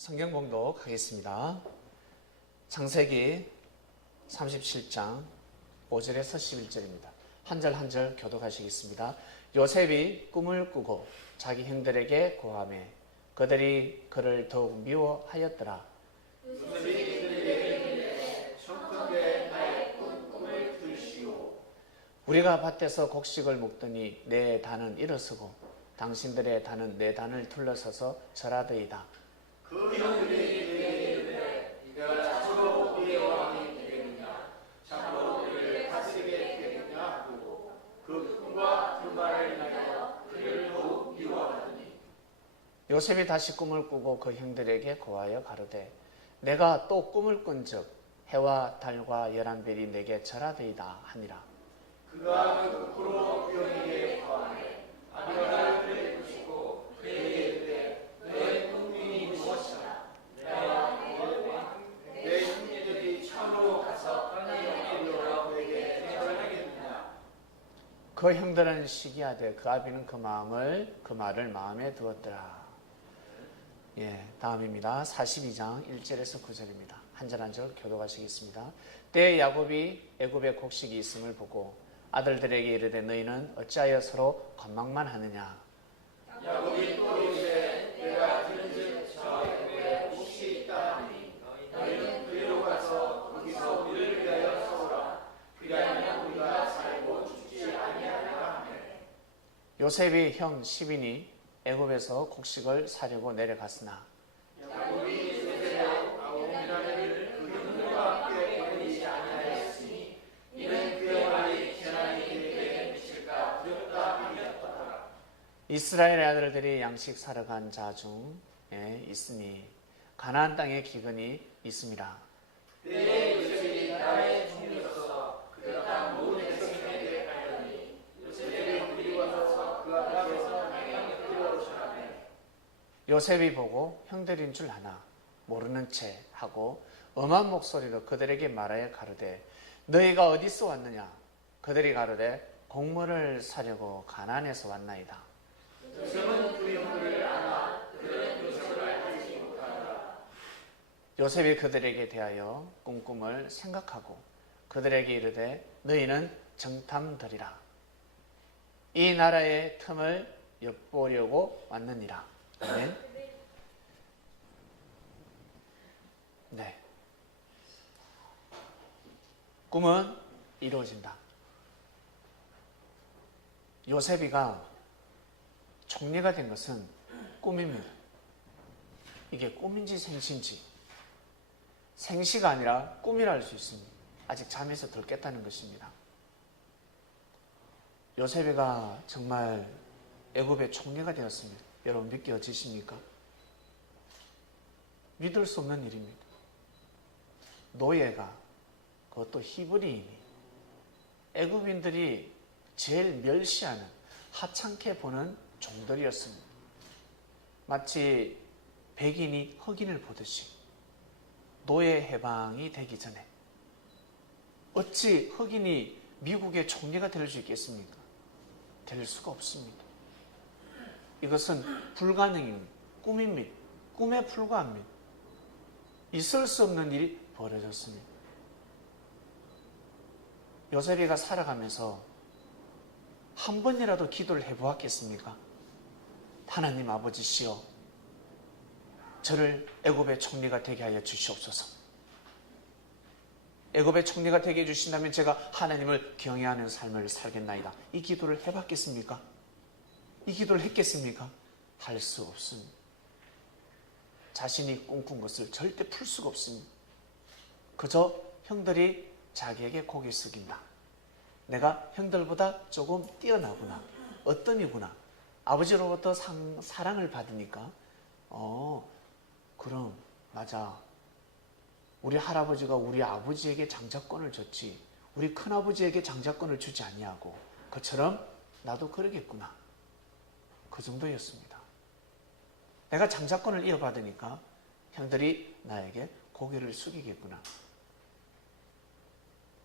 성경 봉독하겠습니다. 창세기 37장 5절에서 11절입니다. 한 절 한 절 교독하시겠습니다. 요셉이 꿈을 꾸고 자기 형들에게 고하매 그들이 그를 더욱 미워하였더라. 요셉이 그들에게 이르되 청컨대 나의 꿈을 들으시오. 우리가 밭에서 곡식을 먹더니 내 단은 일어서고 당신들의 단은 내 단을 둘러서서 절하더이다. 그 형들이 이르되 내가 참으로 우리의 왕이 되겠느냐 참으로 우리를 다스리게 되겠느냐 하고 그 꿈과 그 말을 인하여 그를 더욱 미워하더니 요셉이 다시 꿈을 꾸고 그 형들에게 고하여 가로되 내가 또 꿈을 꾼즉 해와 달과 열한 별이 내게 절하되이다 하니라. 그가 그 꿈으로 그 형에게 고하매 아비가 그를 부르시고 그에게 이르되 너의 꿈이 무엇이냐 내 형제들이 참으로 가서 내 형에 이르러 그에게 대절하겠느냐. 그 형들은 시기하되 그 아비는 그 말을 마음에 두었더라. 다음입니다. 42장 1절에서 9절입니다. 한 절 한 절 교독하시겠습니다. 때에 야곱이 애굽에 곡식이 있음을 보고 아들들에게 이르되 너희는 어찌하여 서로 건망만 하느냐. 야곱이 또 이르되 내가 들은즉 저 애굽에 곡식이 있다 하니 너희는 그리로 가서 거기서 우리를 위하여 서오라. 그리하면 우리가 살고 죽지 아니하리라 하매 요셉이 형 10인이 애굽에서 곡식을 사려고 내려갔으나 야곱이 요셉의 아홉이라를 그 형들과 함께 보내지 아니하였으니 이는 그의 말이 재난이 그에게 미칠까 두렵다 함이었더라. 이스라엘의 아들들이 양식 사러 간 자 중에 있으니 가나안 땅에 기근이 있음이라. 때에 요셉이 나라의 종이로서 그 땅 모든 백성에게 대하였니 요셉이 그리 와서 그 앞에서 내가 그리로 전하매 요셉이 보고 형들인 줄 아나 모르는 채 하고 엄한 목소리로 그들에게 말하여 가로되 너희가 어디서 왔느냐. 그들이 가로되 곡물을 사려고 가나안에서 왔나이다. 요셉은 그 형들을 아나 그들은 요셉을 알지 못하더라. 요셉이 그들에게 대하여 꿈을 생각하고 그들에게 이르되 너희는 정탐들이라. 이 나라의 틈을 엿보려고 왔느니라. 아멘. 네. 꿈은 이루어진다. 요셉이가 총리가 된 것은 꿈입니다. 이게 꿈인지 생시인지 생시가 아니라 꿈이라 할 수 있습니다. 아직 잠에서 덜 깼다는 것입니다. 요셉이가 정말 애굽의 총리가 되었습니다. 여러분 믿겨지십니까? 믿을 수 없는 일입니다. 노예가 그것도 히브리인이 애굽인들이 제일 멸시하는 하찮게 보는 종들이었습니다. 마치 백인이 흑인을 보듯이 노예 해방이 되기 전에 어찌 흑인이 미국의 총리가 될 수 있겠습니까? 될 수가 없습니다. 이것은 불가능입니다. 꿈입니다. 꿈에 불과합니다. 있을 수 없는 일이 벌어졌습니다. 요셉이가 살아가면서 한 번이라도 기도를 해보았겠습니까? 하나님 아버지시여 저를 애굽의 총리가 되게 하여 주시옵소서. 애굽의 총리가 되게 해주신다면 제가 하나님을 경외하는 삶을 살겠나이다. 이 기도를 해봤겠습니까? 이 기도를 했겠습니까? 할 수 없습니다. 자신이 꿈꾼 것을 절대 풀 수가 없습니다. 그저 형들이 자기에게 고개 숙인다. 내가 형들보다 조금 뛰어나구나. 어떤이구나. 아버지로부터 사랑을 받으니까 그럼 맞아. 우리 할아버지가 우리 아버지에게 장자권을 줬지 우리 큰아버지에게 장자권을 주지 아니하고 그처럼 나도 그러겠구나. 그 정도였습니다. 내가 장자권을 이어받으니까 형들이 나에게 고개를 숙이겠구나.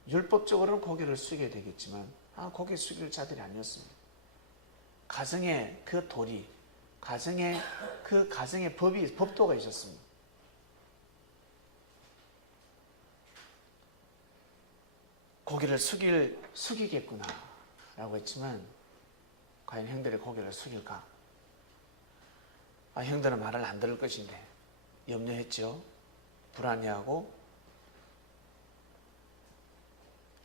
율법적으로는 고개를 숙여야 되겠지만 고개 숙일 자들이 아니었습니다. 가정의 그 도리, 가정의 법도가 있었습니다. 고개를 숙이겠구나 라고 했지만 과연 형들이 고개를 숙일까? 형들은 말을 안 들을 것인데 염려했죠. 불안해하고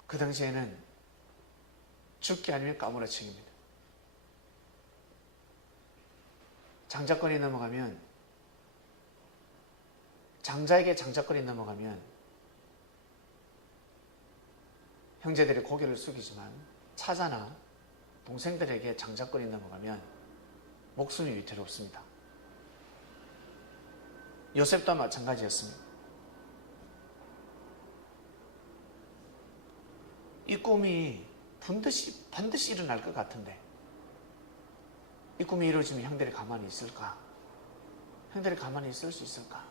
그 당시에는 죽기 아니면 까무러치기입니다. 장자권이 넘어가면 장자에게 장자권이 넘어가면 형제들이 고개를 숙이지만 차자나 동생들에게 장자권이 넘어가면 목숨이 위태롭습니다. 요셉도 마찬가지였습니다. 이 꿈이 반드시 일어날 것 같은데 이 꿈이 이루어지면 형들이 가만히 있을까? 형들이 가만히 있을 수 있을까?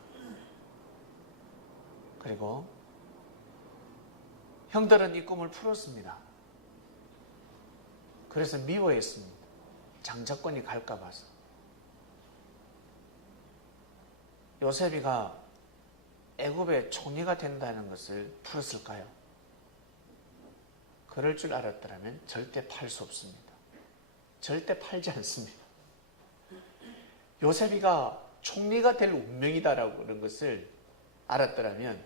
그리고 형들은 이 꿈을 풀었습니다. 그래서 미워했습니다. 장자권이 갈까 봐서. 요셉이가 애굽의 총리가 된다는 것을 풀었을까요? 그럴 줄 알았더라면 절대 팔 수 없습니다. 절대 팔지 않습니다. 요셉이가 총리가 될 운명이다라고 그런 것을 알았더라면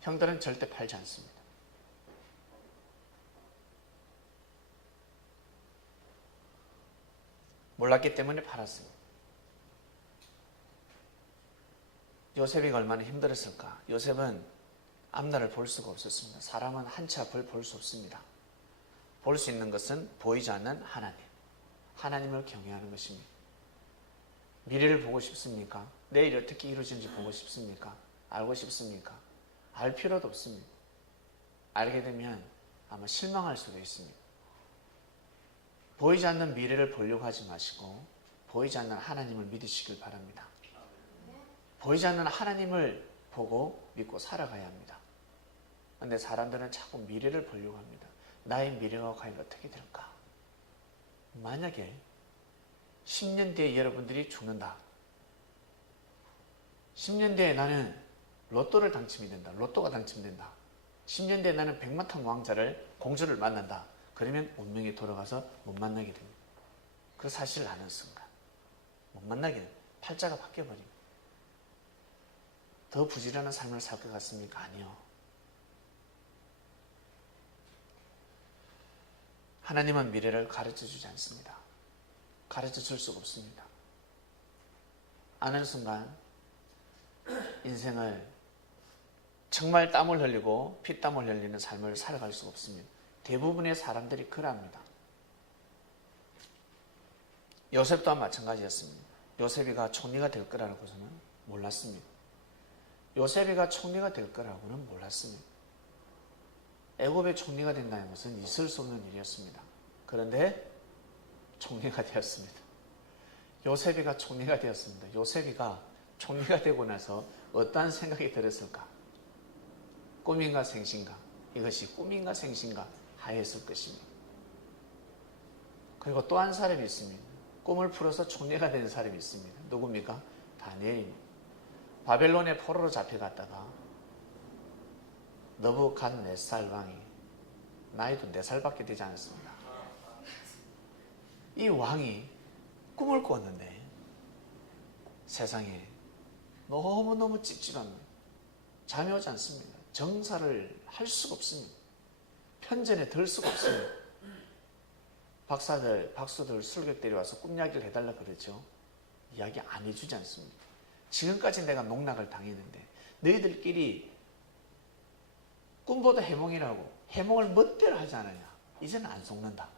형들은 절대 팔지 않습니다. 몰랐기 때문에 팔았습니다. 요셉이가 얼마나 힘들었을까? 요셉은 앞날을 볼 수가 없었습니다. 사람은 한 치 앞을 볼 수 없습니다. 볼 수 있는 것은 보이지 않는 하나님. 하나님을 경외하는 것입니다. 미래를 보고 싶습니까? 내일 어떻게 이루어지는지 보고 싶습니까? 알고 싶습니까? 알 필요도 없습니다. 알게 되면 아마 실망할 수도 있습니다. 보이지 않는 미래를 보려고 하지 마시고 보이지 않는 하나님을 믿으시길 바랍니다. 보이지 않는 하나님을 보고 믿고 살아가야 합니다. 그런데 사람들은 자꾸 미래를 보려고 합니다. 나의 미래가 과연 어떻게 될까? 만약에 10년 뒤에 여러분들이 죽는다. 10년 뒤에 나는 로또를 당첨이 된다. 로또가 당첨된다. 10년 뒤에 나는 백마탄 왕자를 공주를 만난다. 그러면 운명이 돌아가서 못 만나게 됩니다. 그 사실을 아는 순간 못 만나게 됩니다. 팔자가 바뀌어버립니다. 더 부지런한 삶을 살 것 같습니까? 아니요. 하나님은 미래를 가르쳐 주지 않습니다. 가르쳐 줄 수가 없습니다. 아는 순간 인생을 정말 땀을 흘리고 피땀을 흘리는 삶을 살아갈 수가 없습니다. 대부분의 사람들이 그럽니다. 요셉 또한 마찬가지였습니다. 요셉이가 총리가 될 거라고서는 몰랐습니다. 요셉이가 총리가 될 거라고는 몰랐습니다. 애굽의 총리가 된다는 것은 있을 수 없는 일이었습니다. 그런데 총리가 되었습니다. 요셉이가 총리가 되었습니다. 요셉이가 총리가 되고 나서 어떠한 생각이 들었을까? 꿈인가 생신가? 이것이 꿈인가 생신가? 하였을 것입니다. 그리고 또 한 사람이 있습니다. 꿈을 풀어서 총리가 된 사람이 있습니다. 누굽니까? 다니엘입니다. 바벨론의 포로로 잡혀갔다가 느부갓네살 왕이 나이도 4살밖에 되지 않았습니다. 이 왕이 꿈을 꿨는데 세상에 너무너무 찝찝합니다. 잠이 오지 않습니다. 정사를 할 수가 없습니다. 편전에 들 수가 없습니다. 박수들, 술객들이 와서 꿈 이야기를 해달라 그러죠. 이야기 안 해주지 않습니다. 지금까지 내가 농락을 당했는데 너희들끼리 꿈보다 해몽이라고 해몽을 멋대로 하지 않느냐. 이제는 안 속는다.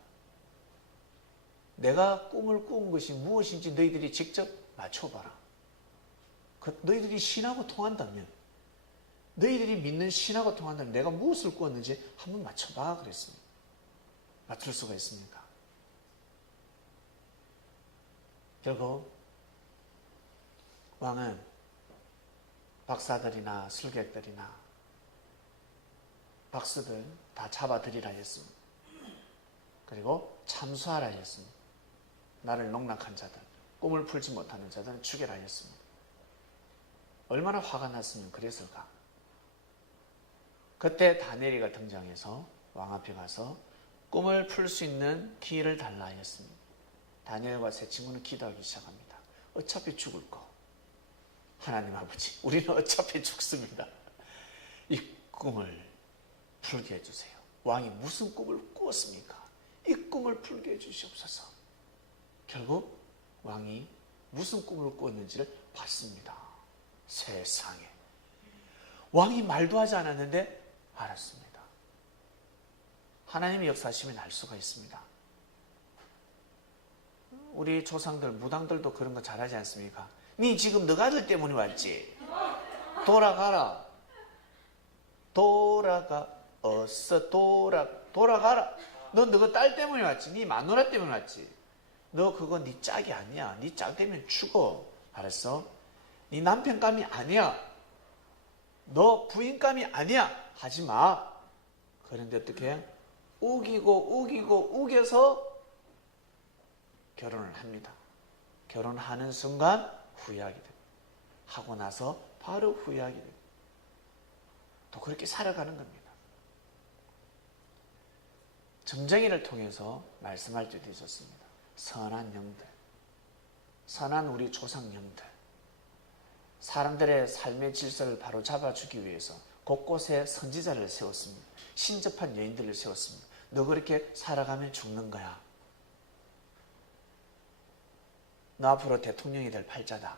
내가 꿈을 꾸은 것이 무엇인지 너희들이 직접 맞춰봐라. 너희들이 신하고 통한다면 너희들이 믿는 신하고 통한다면 내가 무엇을 꾸었는지 한번 맞춰봐 그랬습니다. 맞출 수가 있습니까? 결국 왕은 박사들이나 술객들이나 박수들 다 잡아들이라 했습니다. 그리고 참수하라 했습니다. 나를 농락한 자들, 꿈을 풀지 못하는 자들은 죽여라 했습니다. 얼마나 화가 났으면 그랬을까? 그때 다니엘이가 등장해서 왕 앞에 가서 꿈을 풀 수 있는 기회를 달라 하였습니다. 다니엘과 세 친구는 기도하기 시작합니다. 어차피 죽을 거. 하나님 아버지, 우리는 어차피 죽습니다. 이 꿈을 풀게 해주세요. 왕이 무슨 꿈을 꾸었습니까? 이 꿈을 풀게 해주시옵소서. 결국 왕이 무슨 꿈을 꾸었는지를 봤습니다. 세상에. 왕이 말도 하지 않았는데 알았습니다. 하나님의 역사하시면 알 수가 있습니다. 우리 조상들, 무당들도 그런 거 잘하지 않습니까? 니 지금 너가 아들 때문에 왔지? 돌아가라. 어서 돌아가라. 넌 너가 딸 때문에 왔지. 니 마누라 때문에 왔지. 너 그거 니 짝이 아니야. 니 짝 되면 죽어. 알았어? 니 남편감이 아니야. 너 부인감이 아니야. 하지 마. 그런데 어떻게 해? 우겨서 결혼을 합니다. 결혼하는 순간 후회하게 됩니다. 하고 나서 바로 후회하게 됩니다. 또 그렇게 살아가는 겁니다. 점쟁이를 통해서 말씀할 때도 있었습니다. 선한 영들, 선한 우리 조상 영들, 사람들의 삶의 질서를 바로 잡아주기 위해서 곳곳에 선지자를 세웠습니다. 신접한 여인들을 세웠습니다. 너 그렇게 살아가면 죽는 거야. 너 앞으로 대통령이 될 팔자다.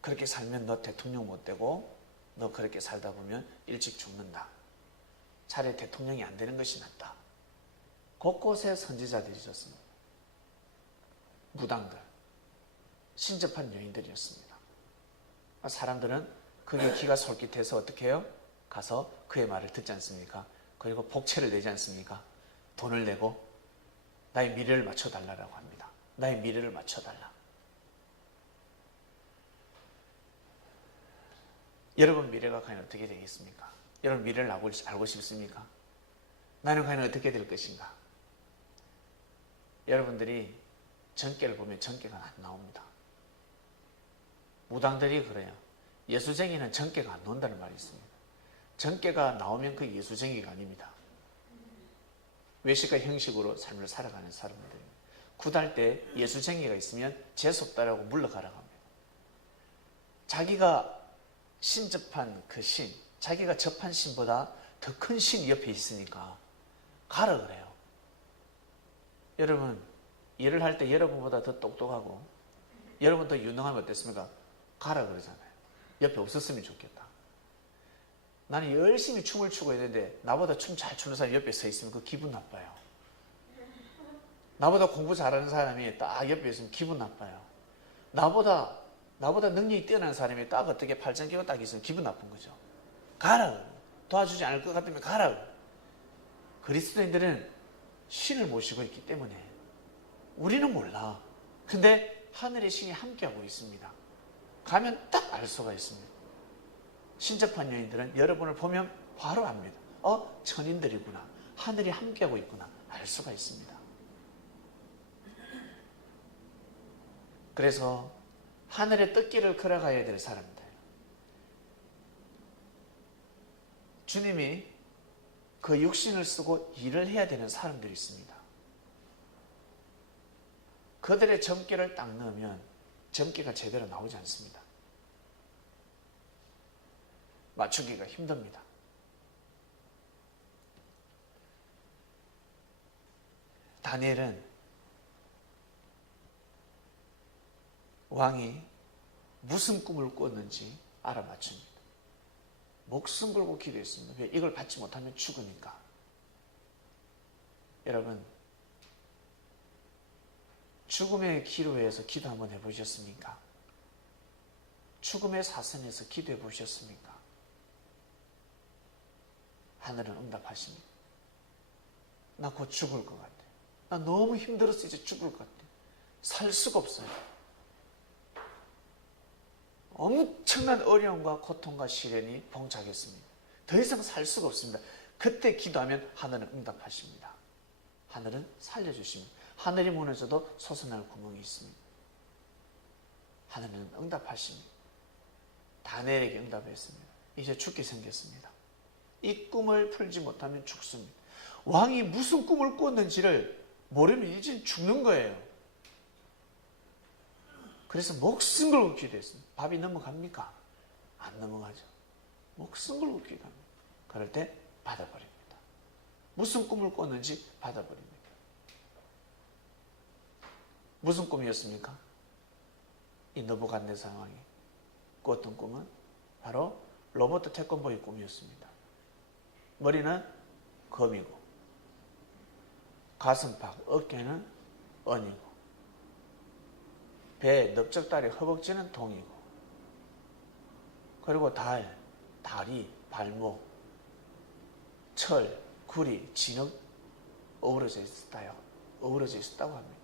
그렇게 살면 너 대통령 못 되고 너 그렇게 살다 보면 일찍 죽는다. 차라리 대통령이 안 되는 것이 낫다. 곳곳에 선지자들이 있었습니다. 무당들, 신접한 여인들이었습니다. 사람들은 그게 귀가 솔깃해서 어떻게 해요? 가서 그의 말을 듣지 않습니까? 그리고 복채를 내지 않습니까? 돈을 내고 나의 미래를 맞춰달라고 합니다. 나의 미래를 맞춰달라. 여러분 미래가 과연 어떻게 되겠습니까? 여러분 미래를 알고 싶습니까? 나는 과연 어떻게 될 것인가? 여러분들이 전개를 보면 전개가 안 나옵니다. 무당들이 그래요. 예수쟁이는 전개가 안 나온다는 말이 있습니다. 전개가 나오면 그 예수쟁이가 아닙니다. 외식과 형식으로 삶을 살아가는 사람들. 굿할 때 예수쟁이가 있으면 재수없다라고 물러가라고 합니다. 자기가 신접한 그 신, 자기가 접한 신보다 더 큰 신이 옆에 있으니까 가라 그래요. 여러분, 일을 할 때 여러분보다 더 똑똑하고 여러분 더 유능하면 어땠습니까? 가라 그러잖아요. 옆에 없었으면 좋겠다. 나는 열심히 춤을 추고 있는데 나보다 춤 잘 추는 사람이 옆에 서 있으면 그 기분 나빠요. 나보다 공부 잘하는 사람이 딱 옆에 있으면 기분 나빠요. 나보다 능력이 뛰어난 사람이 딱 어떻게 팔짱 끼고 딱 있으면 기분 나쁜 거죠. 가라. 도와주지 않을 것 같으면 가라. 그리스도인들은 신을 모시고 있기 때문에 우리는 몰라. 근데 하늘의 신이 함께하고 있습니다. 가면 딱 알 수가 있습니다. 신접한 여인들은 여러분을 보면 바로 압니다. 천인들이구나. 하늘이 함께하고 있구나. 알 수가 있습니다. 그래서 하늘의 뜻길을 걸어가야 될 사람들. 주님이 그 육신을 쓰고 일을 해야 되는 사람들이 있습니다. 그들의 점괘를 딱 넣으면 점괘가 제대로 나오지 않습니다. 맞추기가 힘듭니다. 다니엘은 왕이 무슨 꿈을 꾸었는지 알아맞춥니다. 목숨 걸고 기도했습니다. 왜? 이걸 받지 못하면 죽으니까. 여러분, 죽음의 기로에서 기도 한번 해보셨습니까? 죽음의 사선에서 기도해 보셨습니까? 하늘은 응답하십니다. 나 곧 죽을 것 같아. 나 너무 힘들어서 이제 죽을 것 같아. 살 수가 없어요. 엄청난 어려움과 고통과 시련이 봉착했습니다. 더 이상 살 수가 없습니다. 그때 기도하면 하늘은 응답하십니다. 하늘은 살려주십니다. 하늘이 무너져도 솟아날 구멍이 있습니다. 하늘은 응답하십니다. 다니엘에게 응답했습니다. 이제 죽게 생겼습니다. 이 꿈을 풀지 못하면 죽습니다. 왕이 무슨 꿈을 꿨는지를 모르면 이제 죽는 거예요. 그래서 목숨 걸고 기도했습니다. 밥이 넘어갑니까? 안 넘어가죠. 목숨 걸고 기도합니다. 그럴 때 받아버립니다. 무슨 꿈을 꿨는지 받아버립니다. 무슨 꿈이었습니까? 이 느부갓네살 왕이 꿨던 꿈은 바로 로버트 태권보의 꿈이었습니다. 머리는 검이고 가슴팍, 어깨는 은이고 배, 넓적다리, 허벅지는 동이고 그리고 다리, 발목, 철, 구리, 진흙 어우러져 있었다고 합니다.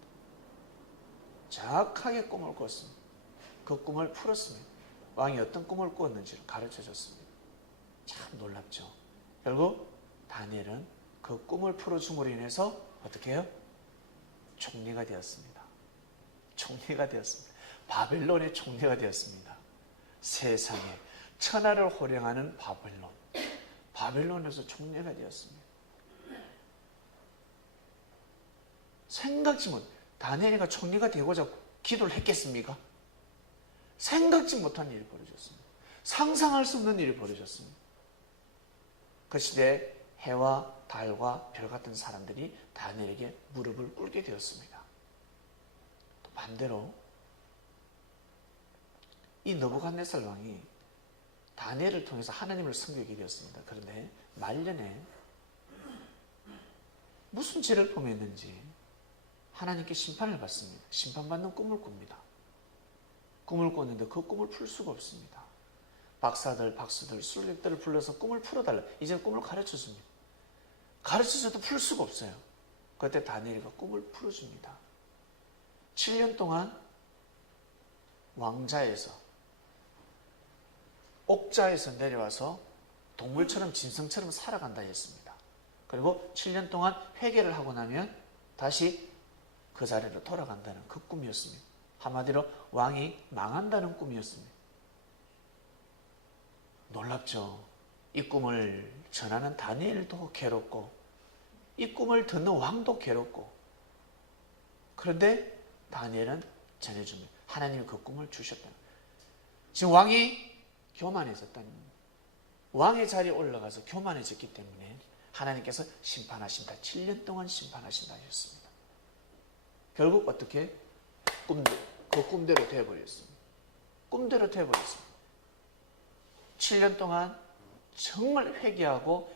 정확하게 꿈을 꿨습니다. 그 꿈을 풀었습니다. 왕이 어떤 꿈을 꿨는지를 가르쳐줬습니다. 참 놀랍죠. 결국 다니엘은 그 꿈을 풀어줌으로 인해서 어떻게 해요? 총리가 되었습니다. 총리가 되었습니다. 바벨론의 총리가 되었습니다. 세상에 천하를 호령하는 바벨론에서 총리가 되었습니다. 생각지 못, 다니엘이가 총리가 되고자 기도를 했겠습니까? 생각지 못한 일이 벌어졌습니다. 상상할 수 없는 일이 벌어졌습니다. 그 시대에 해와 달과 별 같은 사람들이 다니엘에게 무릎을 꿇게 되었습니다. 또 반대로 이 느부갓네살 왕이 다니엘을 통해서 하나님을 섬기게 되었습니다. 그런데 말년에 무슨 죄를 범했는지 하나님께 심판을 받습니다. 심판받는 꿈을 꿉니다. 꿈을 꿨는데 그 꿈을 풀 수가 없습니다. 박사들, 술객들을 불러서 꿈을 풀어달라. 이제 꿈을 가르쳐줍니다. 가르쳐줘도 풀 수가 없어요. 그때 다니엘이가 꿈을 풀어줍니다. 7년 동안 왕자에서 옥자에서 내려와서 동물처럼 짐승처럼 살아간다 했습니다. 그리고 7년 동안 회개를 하고 나면 다시 그 자리로 돌아간다는 그 꿈이었습니다. 한마디로 왕이 망한다는 꿈이었습니다. 놀랍죠. 이 꿈을 전하는 다니엘도 괴롭고 이 꿈을 듣는 왕도 괴롭고 그런데 다니엘은 전해줍니다. 하나님이 그 꿈을 주셨다. 지금 왕이 교만해졌다는 겁니다. 왕의 자리에 올라가서 교만해졌기 때문에 하나님께서 심판하신다. 7년 동안 심판하신다 하셨습니다. 결국 어떻게? 그 꿈대로 되어버렸습니다. 꿈대로 되어버렸습니다. 7년 동안 정말 회개하고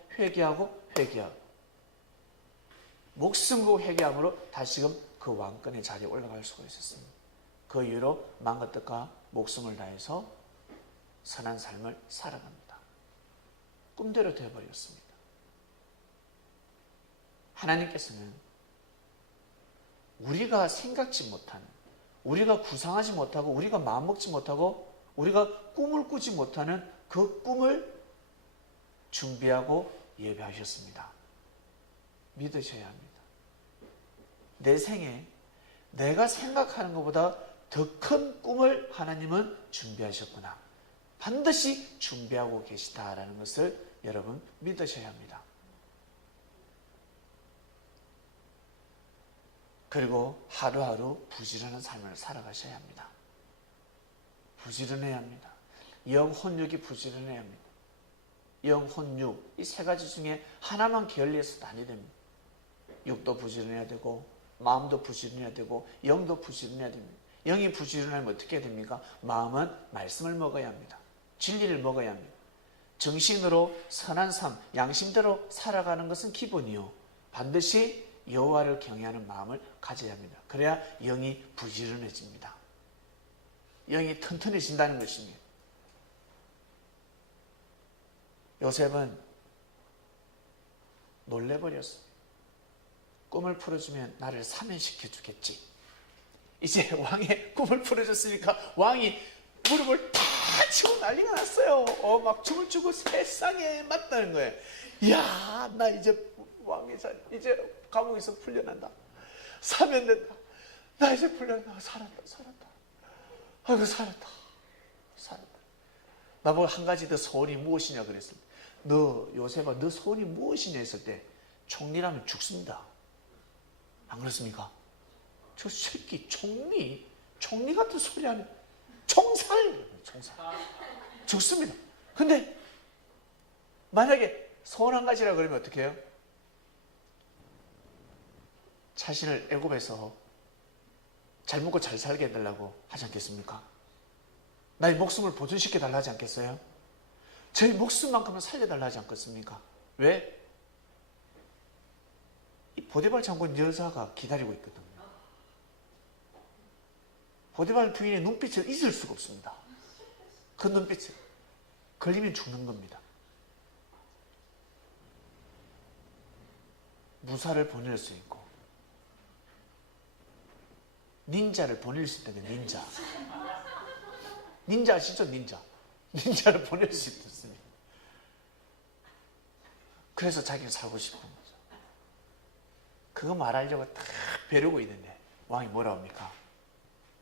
목숨 걸고 회개함으로 다시금 그 왕권의 자리에 올라갈 수가 있었습니다. 그 이후로 마음과 뜻과 목숨을 다해서 선한 삶을 살아갑니다. 꿈대로 되어버렸습니다. 하나님께서는 우리가 생각지 못하는, 우리가 구상하지 못하고, 우리가 마음먹지 못하고, 우리가 꿈을 꾸지 못하는 그 꿈을 준비하고 예배하셨습니다. 믿으셔야 합니다. 내 생에 내가 생각하는 것보다 더 큰 꿈을 하나님은 준비하셨구나. 반드시 준비하고 계시다라는 것을 여러분 믿으셔야 합니다. 그리고 하루하루 부지런한 삶을 살아가셔야 합니다. 부지런해야 합니다. 영혼육이 부지런해야 합니다. 영혼육, 이 세 가지 중에 하나만 게을리해서도 아니 됩니다. 육도 부지런해야 되고 마음도 부지런해야 되고 영도 부지런해야 됩니다. 영이 부지런하면 어떻게 해야 됩니까? 마음은 말씀을 먹어야 합니다. 진리를 먹어야 합니다. 정신으로 선한 삶, 양심대로 살아가는 것은 기본이요. 반드시 여호와를 경외하는 마음을 가져야 합니다. 그래야 영이 부지런해집니다. 영이 튼튼해진다는 것입니다. 요셉은 놀래버렸습니다. 꿈을 풀어주면 나를 사면시켜 주겠지. 이제 왕의 꿈을 풀어줬으니까 왕이 무릎을 다 치고 난리가 났어요. 막 춤을 추고 세상에 맞다는 거예요. 이야, 나 이제 왕의 자리, 이제 감옥에서 풀려난다. 사면 된다. 나 이제 풀려나. 살았다. 아이고, 살았다. 나보고 한 가지 더 소원이 무엇이냐 그랬습니다. 너 요셉아 너 소원이 무엇이냐 했을 때 총리라면 죽습니다. 안 그렇습니까? 저 새끼 총리 같은 소리 하네. 총살 죽습니다. 근데 만약에 소원 한 가지라 그러면 어떻게 해요? 자신을 애굽에서 잘 먹고 잘 살게 해달라고 하지 않겠습니까? 나의 목숨을 보존시켜 달라 하지 않겠어요? 제 목숨만큼은 살려달라 하지 않겠습니까? 왜? 이 보디발 장군 여자가 기다리고 있거든요. 보디발 부인의 눈빛을 잊을 수가 없습니다. 그 눈빛을 걸리면 죽는 겁니다. 무사를 보낼 수 있고 닌자를 보낼 수 있다는 게 닌자 아시죠? 닌자를 보낼 수 있었습니다. 그래서 자기는 살고 싶은 거죠. 그거 말하려고 딱 벼르고 있는데 왕이 뭐라 합니까?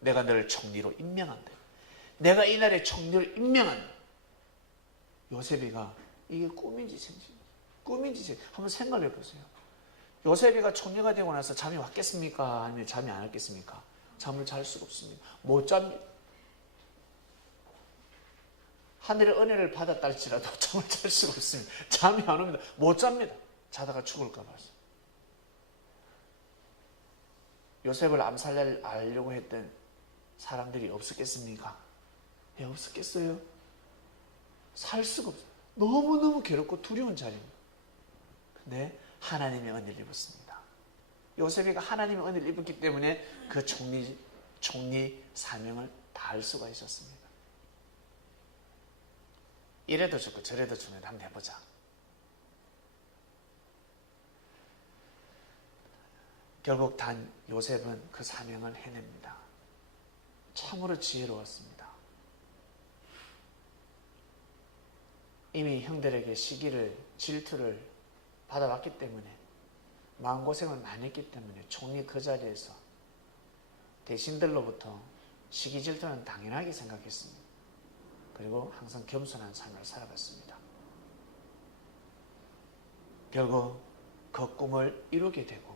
내가 너를 총리로 임명한다. 내가 이날에 총리로 임명한다. 요셉이가 이게 꿈인지 생신인지 한번 생각해 보세요. 요셉이가 총리가 되고 나서 잠이 왔겠습니까? 아니면 잠이 안 왔겠습니까? 잠을 잘 수가 없습니다. 못 잡니다. 하늘의 은혜를 받았다 할지라도 잠을 잘 수가 없습니다. 잠이 안 옵니다. 못 잡니다. 자다가 죽을까 봐서. 요셉을 암살하려고 했던 사람들이 없었겠습니까? 예, 없었겠어요? 살 수가 없어요. 너무너무 괴롭고 두려운 자리입니다. 근데 하나님의 은혜를 입었습니다. 요셉이가 하나님의 은혜를 입었기 때문에 그 총리 사명을 다할 수가 있었습니다. 이래도 좋고 저래도 좋은데 한번 해보자. 결국 단 요셉은 그 사명을 해냅니다. 참으로 지혜로웠습니다. 이미 형들에게 시기를 질투를 받아왔기 때문에 마음고생을 많이 했기 때문에 총리 그 자리에서 대신들로부터 시기 질투는 당연하게 생각했습니다. 그리고 항상 겸손한 삶을 살아갔습니다. 결국 그 꿈을 이루게 되고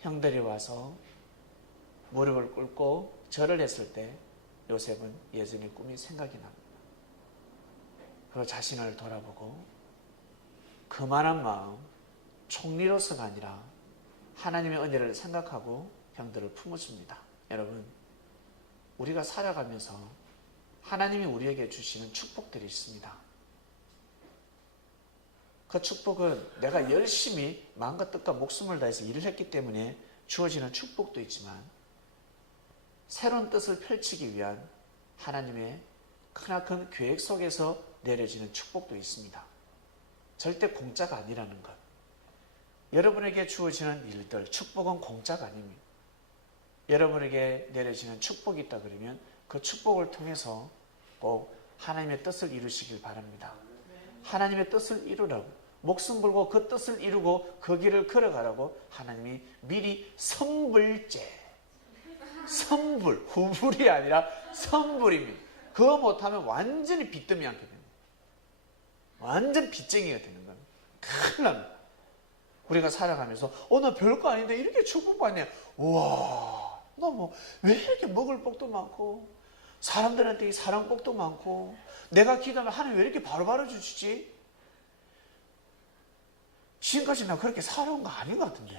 형들이 와서 무릎을 꿇고 절을 했을 때 요셉은 예전의 꿈이 생각이 납니다. 그리고 자신을 돌아보고 그만한 마음, 총리로서가 아니라 하나님의 은혜를 생각하고 형들을 품어줍니다. 여러분, 우리가 살아가면서 하나님이 우리에게 주시는 축복들이 있습니다. 그 축복은 내가 열심히 마음과 뜻과 목숨을 다해서 일을 했기 때문에 주어지는 축복도 있지만 새로운 뜻을 펼치기 위한 하나님의 크나큰 계획 속에서 내려지는 축복도 있습니다. 절대 공짜가 아니라는 것. 여러분에게 주어지는 일들, 축복은 공짜가 아닙니다. 여러분에게 내려지는 축복이 있다 그러면 그 축복을 통해서 꼭 하나님의 뜻을 이루시길 바랍니다. 하나님의 뜻을 이루라고, 목숨 걸고 그 뜻을 이루고 그 길을 걸어가라고 하나님이 미리 선불제, 선불, 후불이 아니라 선불입니다. 그거 못하면 완전히 빚더미 않게 됩니다. 완전 빚쟁이가 되는 겁니다. 큰일 납니다. 우리가 살아가면서 나 별거 아닌데 이렇게 축복받네. 우와, 나 뭐 왜 이렇게 먹을 복도 많고 사람들한테 사랑 복도 많고 내가 기도하면 하나님 왜 이렇게 바로바로 주시지? 지금까지 나 그렇게 살아온 거 아닌 것 같은데.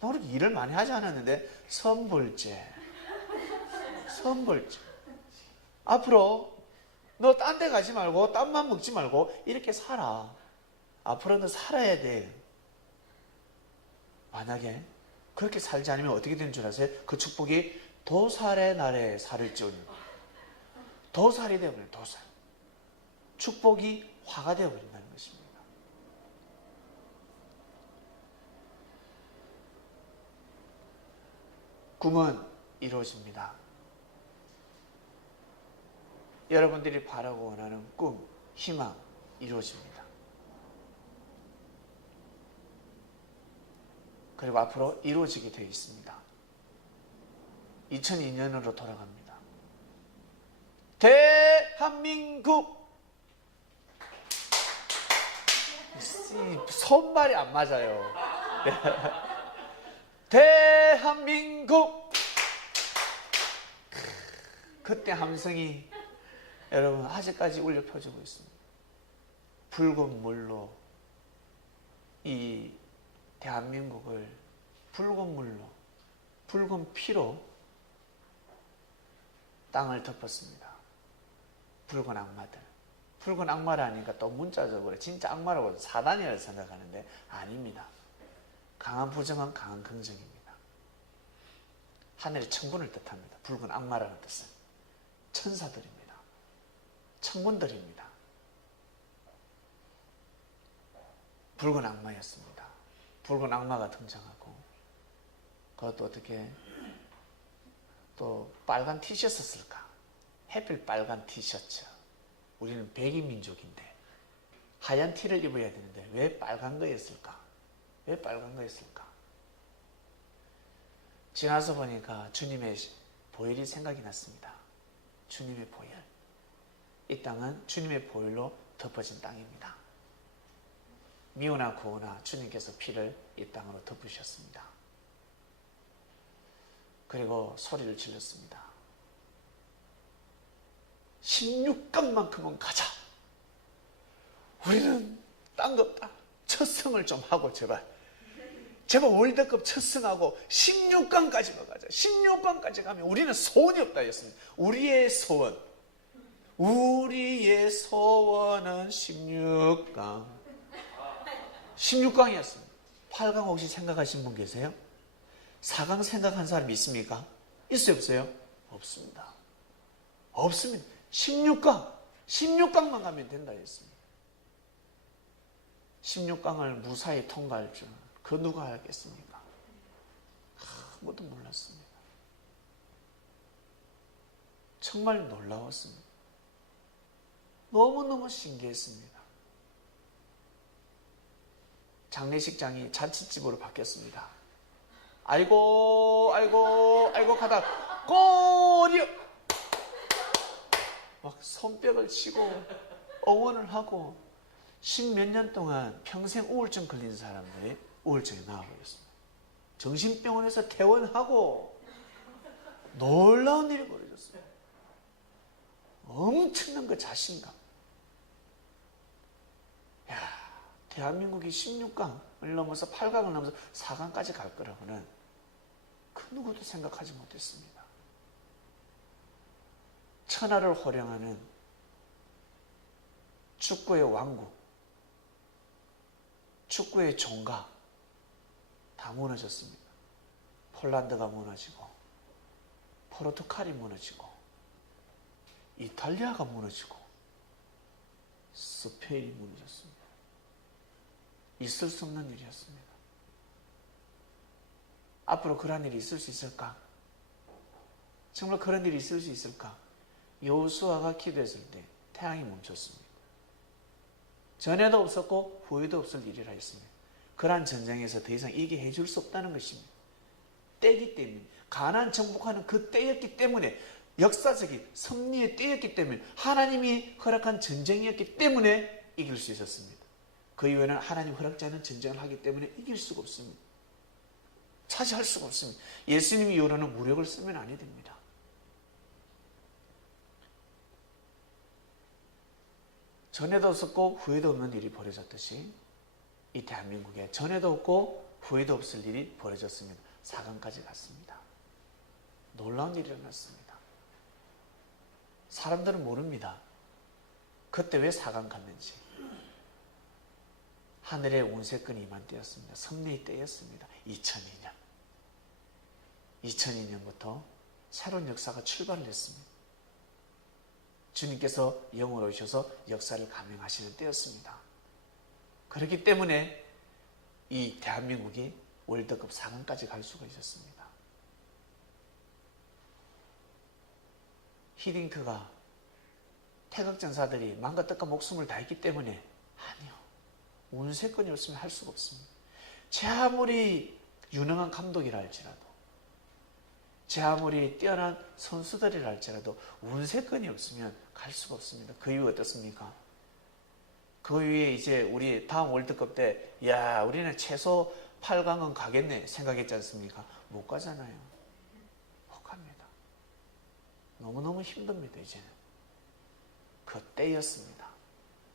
나 그렇게 일을 많이 하지 않았는데. 선불제. 앞으로 너 딴 데 가지 말고 딴만 먹지 말고 이렇게 살아. 앞으로는 살아야 돼. 만약에 그렇게 살지 않으면 어떻게 되는 줄 아세요? 그 축복이 도살의 날에 살을지어니. 도살이 되어버려요. 도살. 축복이 화가 되어버린다는 것입니다. 꿈은 이루어집니다. 여러분들이 바라고 원하는 꿈, 희망 이루어집니다. 그리고 앞으로 이루어지게 되어 있습니다. 2002년으로 돌아갑니다. 대한민국 손발이 안 맞아요. 대한민국. 그때 함성이 여러분 아직까지 울려 퍼지고 있습니다. 붉은 물로 이 대한민국을 붉은 물로, 붉은 피로 땅을 덮었습니다. 붉은 악마들. 붉은 악마라니까 또 문자적으로 진짜 악마라고 사단이라고 생각하는데 아닙니다. 강한 부정은 강한 긍정입니다. 하늘의 천군을 뜻합니다. 붉은 악마라는 뜻은 천사들입니다. 천군들입니다. 붉은 악마였습니다. 붉은 악마가 등장하고 그것도 어떻게 또 빨간 티셔츠 쓸까? 하필 빨간 티셔츠. 우리는 백인민족인데 하얀 티를 입어야 되는데 왜 빨간 거였을까? 왜 빨간 거였을까? 지나서 보니까 주님의 보혈이 생각이 났습니다. 주님의 보혈. 이 땅은 주님의 보혈로 덮어진 땅입니다. 미우나 구우나 주님께서 피를 이 땅으로 덮으셨습니다. 그리고 소리를 질렀습니다. 16강만큼은 가자. 우리는 딴 거 없다. 첫 승을 좀 하고 제발 월드컵 첫 승하고 16강까지만 가자. 16강까지 가면 우리는 소원이 없다 했습니다. 우리의 소원은 16강. 16강이었습니다. 8강 혹시 생각하신 분 계세요? 4강 생각한 사람 있습니까? 있어요, 없어요? 없습니다. 없습니다. 16강만 가면 된다 했습니다. 16강을 무사히 통과할 줄 그 누가 알겠습니까? 아무도 몰랐습니다. 정말 놀라웠습니다. 너무너무 신기했습니다. 장례식장이 잔치집으로 바뀌었습니다. 아이고 가다 꼬리요! 막 손뼉을 치고 응원을 하고 10몇 년 동안 평생 우울증 걸린 사람들이 우울증이 나와버렸습니다. 정신병원에서 퇴원하고 놀라운 일이 벌어졌어요. 엄청난 그 자신감. 대한민국이 16강을 넘어서 8강을 넘어서 4강까지 갈 거라고는 그 누구도 생각하지 못했습니다. 천하를 호령하는 축구의 왕국, 축구의 종가 다 무너졌습니다. 폴란드가 무너지고 포르투갈이 무너지고 이탈리아가 무너지고 스페인이 무너졌습니다. 있을 수 없는 일이었습니다. 앞으로 그런 일이 있을 수 있을까? 정말 그런 일이 있을 수 있을까? 여호수아가 기도했을 때 태양이 멈췄습니다. 전에도 없었고 후에도 없을 일이라 했습니다. 그러한 전쟁에서 더 이상 이기게 해줄 수 없다는 것입니다. 때이기 때문에, 가나안 정복하는 그 때였기 때문에, 역사적인 섭리의 때였기 때문에, 하나님이 허락한 전쟁이었기 때문에 이길 수 있었습니다. 그 이후에는 하나님 허락지 않은 전쟁을 하기 때문에 이길 수가 없습니다. 차지할 수가 없습니다. 예수님 이후로는 무력을 쓰면 안 됩니다. 전에도 없었고 후에도 없는 일이 벌어졌듯이 이 대한민국에 전에도 없고 후에도 없을 일이 벌어졌습니다. 4강까지 갔습니다. 놀라운 일이 일어났습니다. 사람들은 모릅니다. 그때 왜 4강 갔는지. 하늘의 운세권이 임한 때였습니다. 섭리의 때였습니다. 2002년. 2002년부터 새로운 역사가 출발을 했습니다. 주님께서 영으로 오셔서 역사를 감행하시는 때였습니다. 그렇기 때문에 이 대한민국이 월드컵 4강까지 갈 수가 있었습니다. 히딩크가 태극전사들이 마음과 뜻과 목숨을 다했기 때문에 아니요. 운세권이 없으면 할 수가 없습니다. 제 아무리 유능한 감독이라 할지라도 제 아무리 뛰어난 선수들이라 할지라도 운세권이 없으면 갈 수가 없습니다. 그 이유 어떻습니까? 그 위에 이제 우리 다음 월드컵 때, 야, 우리는 최소 8강은 가겠네 생각했지 않습니까? 못 가잖아요. 못 갑니다. 너무너무 힘듭니다, 이제는. 그때였습니다.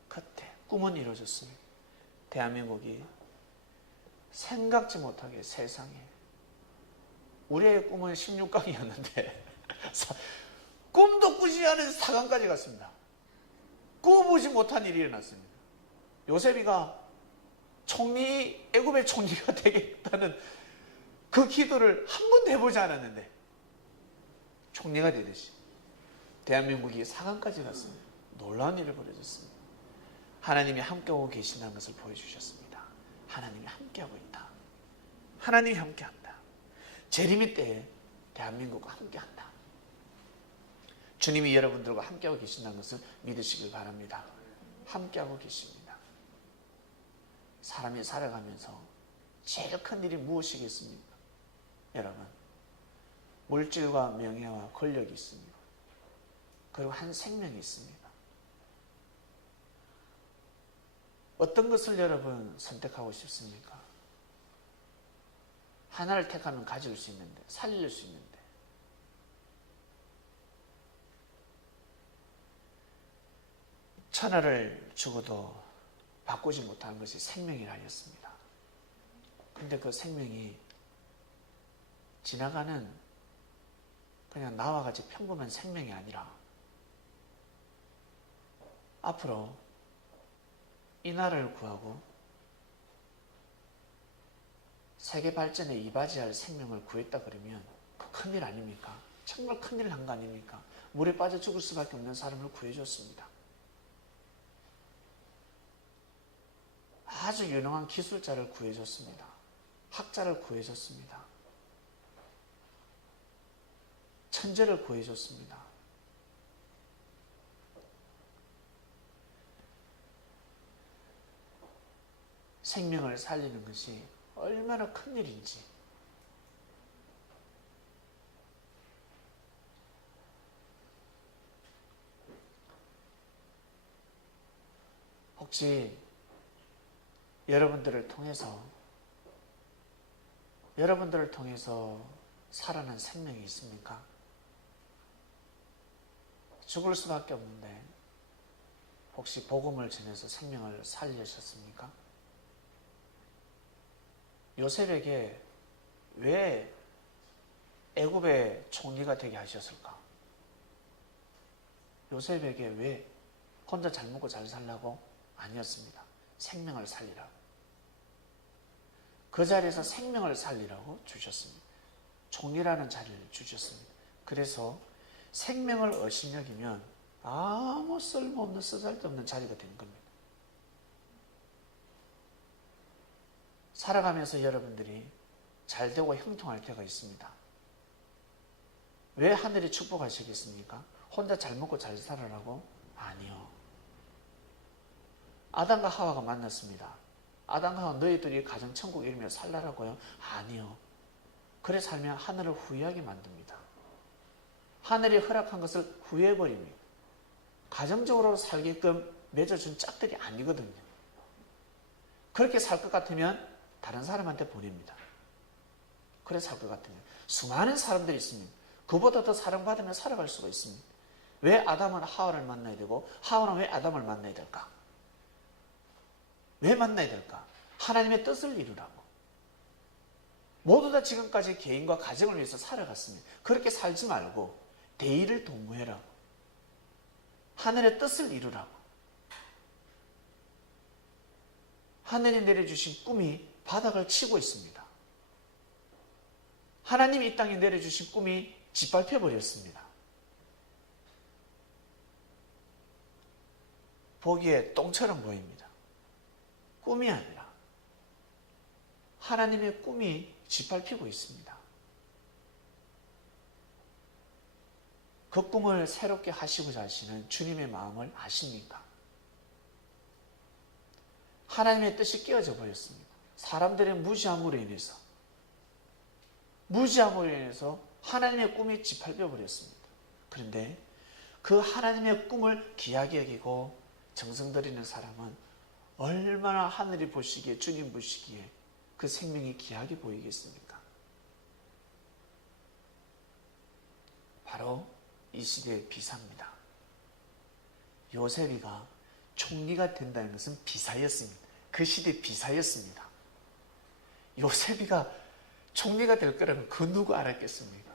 그때 꿈은 이루어졌습니다. 대한민국이 생각지 못하게 세상에, 우리의 꿈은 16강이었는데 꿈도 꾸지 않은 4강까지 갔습니다. 꾸어보지 못한 일이 일어났습니다. 요셉이가 애굽의 총리가 되겠다는 그 기도를 한 번도 해보지 않았는데 총리가 되듯이 대한민국이 4강까지 갔습니다. 놀라운 일이 벌어졌습니다. 하나님이 함께하고 계신다는 것을 보여주셨습니다. 하나님이 함께하고 있다. 하나님이 함께한다. 재림의 때에 대한민국과 함께한다. 주님이 여러분들과 함께하고 계신다는 것을 믿으시길 바랍니다. 함께하고 계십니다. 사람이 살아가면서 제일 큰 일이 무엇이겠습니까? 여러분, 물질과 명예와 권력이 있습니다. 그리고 한 생명이 있습니다. 어떤 것을 여러분 선택하고 싶습니까? 하나를 택하면 가질 수 있는데, 살릴 수 있는데, 천하를 죽어도 바꾸지 못하는 것이 생명이라 하였습니다. 근데 그 생명이 지나가는 그냥 나와 같이 평범한 생명이 아니라 앞으로 이 나라를 구하고 세계 발전에 이바지할 생명을 구했다 그러면 그 큰일 아닙니까? 정말 큰일 한 거 아닙니까? 물에 빠져 죽을 수밖에 없는 사람을 구해줬습니다. 아주 유능한 기술자를 구해줬습니다. 학자를 구해줬습니다. 천재를 구해줬습니다. 생명을 살리는 것이 얼마나 큰 일인지, 혹시 여러분들을 통해서 살아난 생명이 있습니까? 죽을 수밖에 없는데 혹시 복음을 전해서 생명을 살리셨습니까? 요셉에게 왜 애굽의 총리가 되게 하셨을까? 요셉에게 왜 혼자 잘 먹고 잘 살라고? 아니었습니다. 생명을 살리라고. 그 자리에서 생명을 살리라고 주셨습니다. 총리라는 자리를 주셨습니다. 그래서 생명을 업신여기면 아무 쓸모없는 쓰잘데없는 자리가 되는 겁니다. 살아가면서 여러분들이 잘되고 형통할 때가 있습니다. 왜 하늘이 축복하시겠습니까? 혼자 잘 먹고 잘 살아라고? 아니요. 아담과 하와가 만났습니다. 아담과 하와 너희들이 가정천국 이루며 살라라고요? 아니요. 그래 살면 하늘을 후회하게 만듭니다. 하늘이 허락한 것을 후회해버립니다. 가정적으로 살게끔 맺어준 짝들이 아니거든요. 그렇게 살 것 같으면 다른 사람한테 보냅니다. 그래 살 것 같으면. 수많은 사람들이 있습니다. 그보다 더 사랑받으며 살아갈 수가 있습니다. 왜 아담은 하와를 만나야 되고 하와는 왜 아담을 만나야 될까? 왜 만나야 될까? 하나님의 뜻을 이루라고. 모두 다 지금까지 개인과 가정을 위해서 살아갔습니다. 그렇게 살지 말고 대의를 도모해라고. 하늘의 뜻을 이루라고. 하늘이 내려주신 꿈이 바닥을 치고 있습니다. 하나님이 이 땅에 내려주신 꿈이 짓밟혀버렸습니다. 보기에 똥처럼 보입니다. 꿈이 아니라 하나님의 꿈이 짓밟히고 있습니다. 그 꿈을 새롭게 하시고자 하시는 주님의 마음을 아십니까? 하나님의 뜻이 깨어져 버렸습니다. 사람들의 무지함으로 인해서 하나님의 꿈이 짓밟혀 버렸습니다. 그런데 그 하나님의 꿈을 귀하게 여기고 정성 들이는 사람은 얼마나 하늘이 보시기에, 주님 보시기에 그 생명이 귀하게 보이겠습니까? 바로 이 시대의 비사입니다. 요셉이가 총리가 된다는 것은 비사였습니다. 그 시대의 비사였습니다. 요셉이가 총리가 될 거라는 그 누구 알았겠습니까?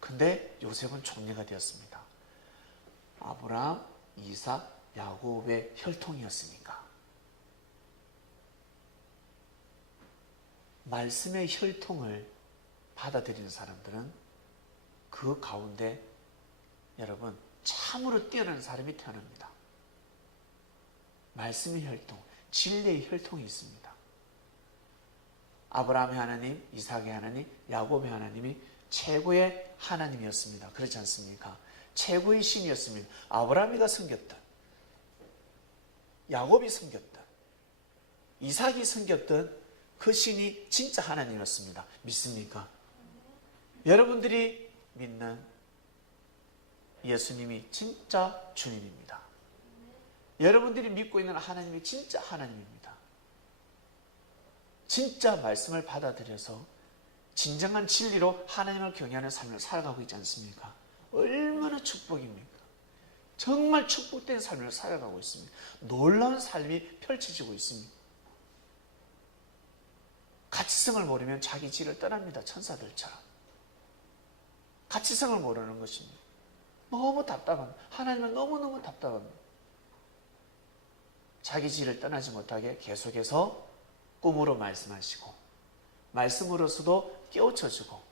근데 요셉은 총리가 되었습니다. 아브라함, 이삭, 야곱의 혈통이었으니까. 말씀의 혈통을 받아들이는 사람들은 그 가운데 여러분 참으로 뛰어난 사람이 태어납니다. 말씀의 혈통, 진리의 혈통이 있습니다. 아브라함의 하나님, 이삭의 하나님, 야곱의 하나님이 최고의 하나님이었습니다. 그렇지 않습니까? 최고의 신이었습니다. 아브라함이가 섬겼던, 야곱이 섬겼던, 이삭이 섬겼던 그 신이 진짜 하나님이었습니다. 믿습니까? 여러분들이 믿는 예수님이 진짜 주님입니다. 여러분들이 믿고 있는 하나님이 진짜 하나님입니다. 진짜 말씀을 받아들여서 진정한 진리로 하나님을 경외하는 삶을 살아가고 있지 않습니까? 얼마나 축복입니까? 정말 축복된 삶을 살아가고 있습니다. 놀라운 삶이 펼쳐지고 있습니다. 가치성을 모르면 자기 질을 떠납니다. 천사들처럼. 가치성을 모르는 것입니다. 너무 답답합니다. 하나님은 너무너무 답답합니다. 자기 질을 떠나지 못하게 계속해서 꿈으로 말씀하시고 말씀으로서도 깨우쳐주고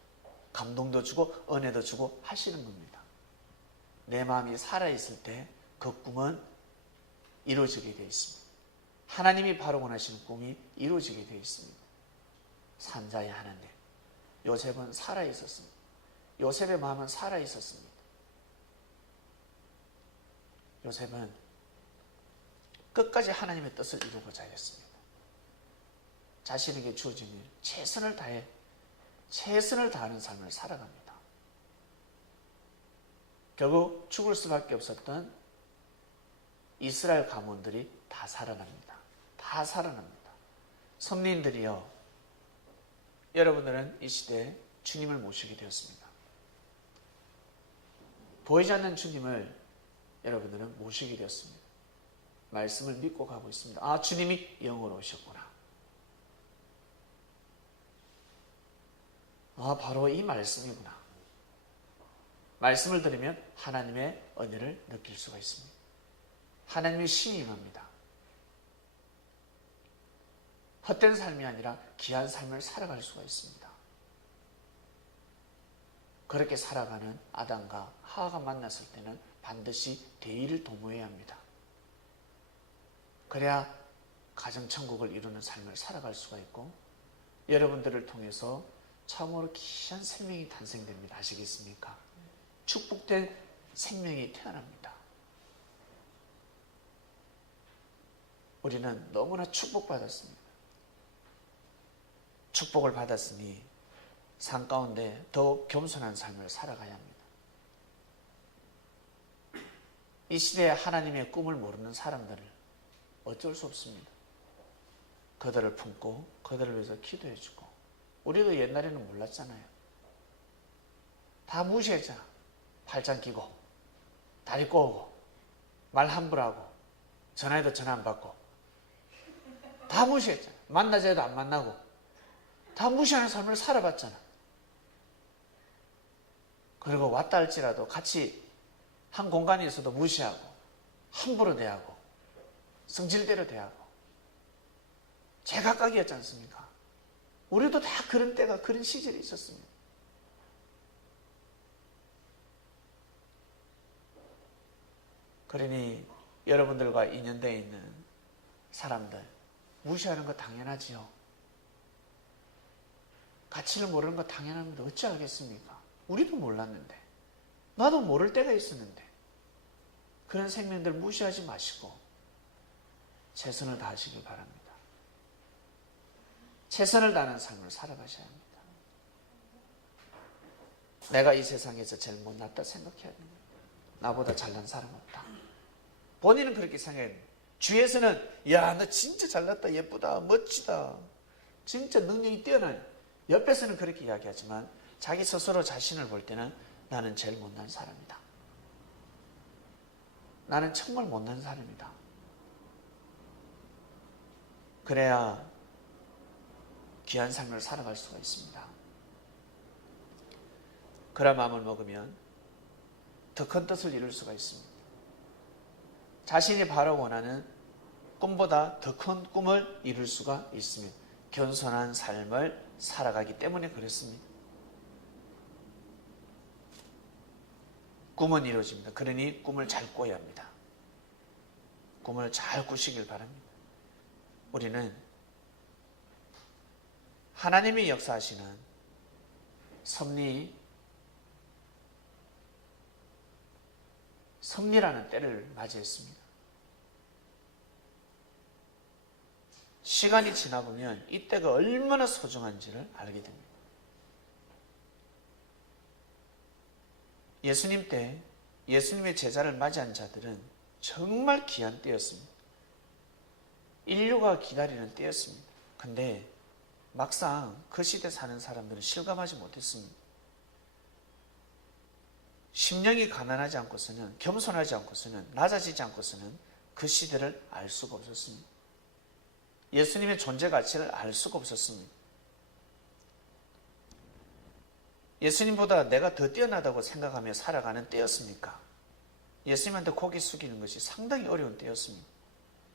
감동도 주고 은혜도 주고 하시는 겁니다. 내 마음이 살아있을 때 그 꿈은 이루어지게 되어 있습니다. 하나님이 바로 원하시는 꿈이 이루어지게 되어 있습니다. 산자의 하나님. 요셉은 살아있었습니다. 요셉의 마음은 살아있었습니다. 요셉은 끝까지 하나님의 뜻을 이루고자 했습니다. 자신에게 주어진 일, 최선을 다하는 삶을 살아갑니다. 결국 죽을 수밖에 없었던 이스라엘 가문들이 다 살아납니다. 다 살아납니다. 선민들이여, 여러분들은 이 시대에 주님을 모시게 되었습니다. 보이지 않는 주님을 여러분들은 모시게 되었습니다. 말씀을 믿고 가고 있습니다. 아, 주님이 영으로 오셨구나. 아, 바로 이 말씀이구나. 말씀을 들으면 하나님의 은혜를 느낄 수가 있습니다. 하나님의 신이 임합니다. 헛된 삶이 아니라 귀한 삶을 살아갈 수가 있습니다. 그렇게 살아가는 아담과 하와가 만났을 때는 반드시 대의를 도모해야 합니다. 그래야 가정천국을 이루는 삶을 살아갈 수가 있고 여러분들을 통해서 참으로 귀한 생명이 탄생됩니다. 아시겠습니까? 축복된 생명이 태어납니다. 우리는 너무나 축복받았습니다. 축복을 받았으니 삶 가운데 더욱 겸손한 삶을 살아가야 합니다. 이 시대에 하나님의 꿈을 모르는 사람들을 어쩔 수 없습니다. 그들을 품고 그들을 위해서 기도해주고, 우리도 옛날에는 몰랐잖아요. 다 무시했잖아. 팔짱 끼고 다리 꼬고 말 함부로 하고 전화해도 전화 안 받고 다 무시했잖아. 만나자 해도 안 만나고 다 무시하는 삶을 살아봤잖아. 그리고 왔다 할지라도 같이 한 공간에 있어도 무시하고 함부로 대하고 성질대로 대하고 제각각이었지 않습니까? 우리도 다 그런 때가, 그런 시절이 있었습니다. 그러니 여러분들과 인연되어 있는 사람들 무시하는 거 당연하지요. 가치를 모르는 거 당연합니다. 어찌 알겠습니까? 우리도 몰랐는데, 나도 모를 때가 있었는데, 그런 생명들 무시하지 마시고 최선을 다하시길 바랍니다. 최선을 다하는 삶을 살아가셔야 합니다. 내가 이 세상에서 제일 못났다 생각해야 됩니다. 나보다 잘난 사람 없다. 본인은 그렇게 생각해요. 주위에서는 야, 너 진짜 잘났다, 예쁘다, 멋지다, 진짜 능력이 뛰어나요. 옆에서는 그렇게 이야기하지만 자기 스스로 자신을 볼 때는 나는 제일 못난 사람이다. 나는 정말 못난 사람이다. 그래야 귀한 삶을 살아갈 수가 있습니다. 그런 마음을 먹으면 더 큰 뜻을 이룰 수가 있습니다. 자신이 바로 원하는 꿈보다 더 큰 꿈을 이룰 수가 있습니다. 겸손한 삶을 살아가기 때문에 그렇습니다. 꿈은 이루어집니다. 그러니 꿈을 잘 꿔야 합니다. 꿈을 잘 꾸시길 바랍니다. 우리는 하나님이 역사하시는 섭리라는 때를 맞이했습니다. 시간이 지나보면 이때가 얼마나 소중한지를 알게 됩니다. 예수님 때 예수님의 제자를 맞이한 자들은 정말 귀한 때였습니다. 인류가 기다리는 때였습니다. 근데 막상 그 시대 사는 사람들은 실감하지 못했습니다. 심령이 가난하지 않고서는, 겸손하지 않고서는, 낮아지지 않고서는 그 시대를 알 수가 없었습니다. 예수님의 존재 가치를 알 수가 없었습니다. 예수님보다 내가 더 뛰어나다고 생각하며 살아가는 때였습니까? 예수님한테 고개 숙이는 것이 상당히 어려운 때였습니다.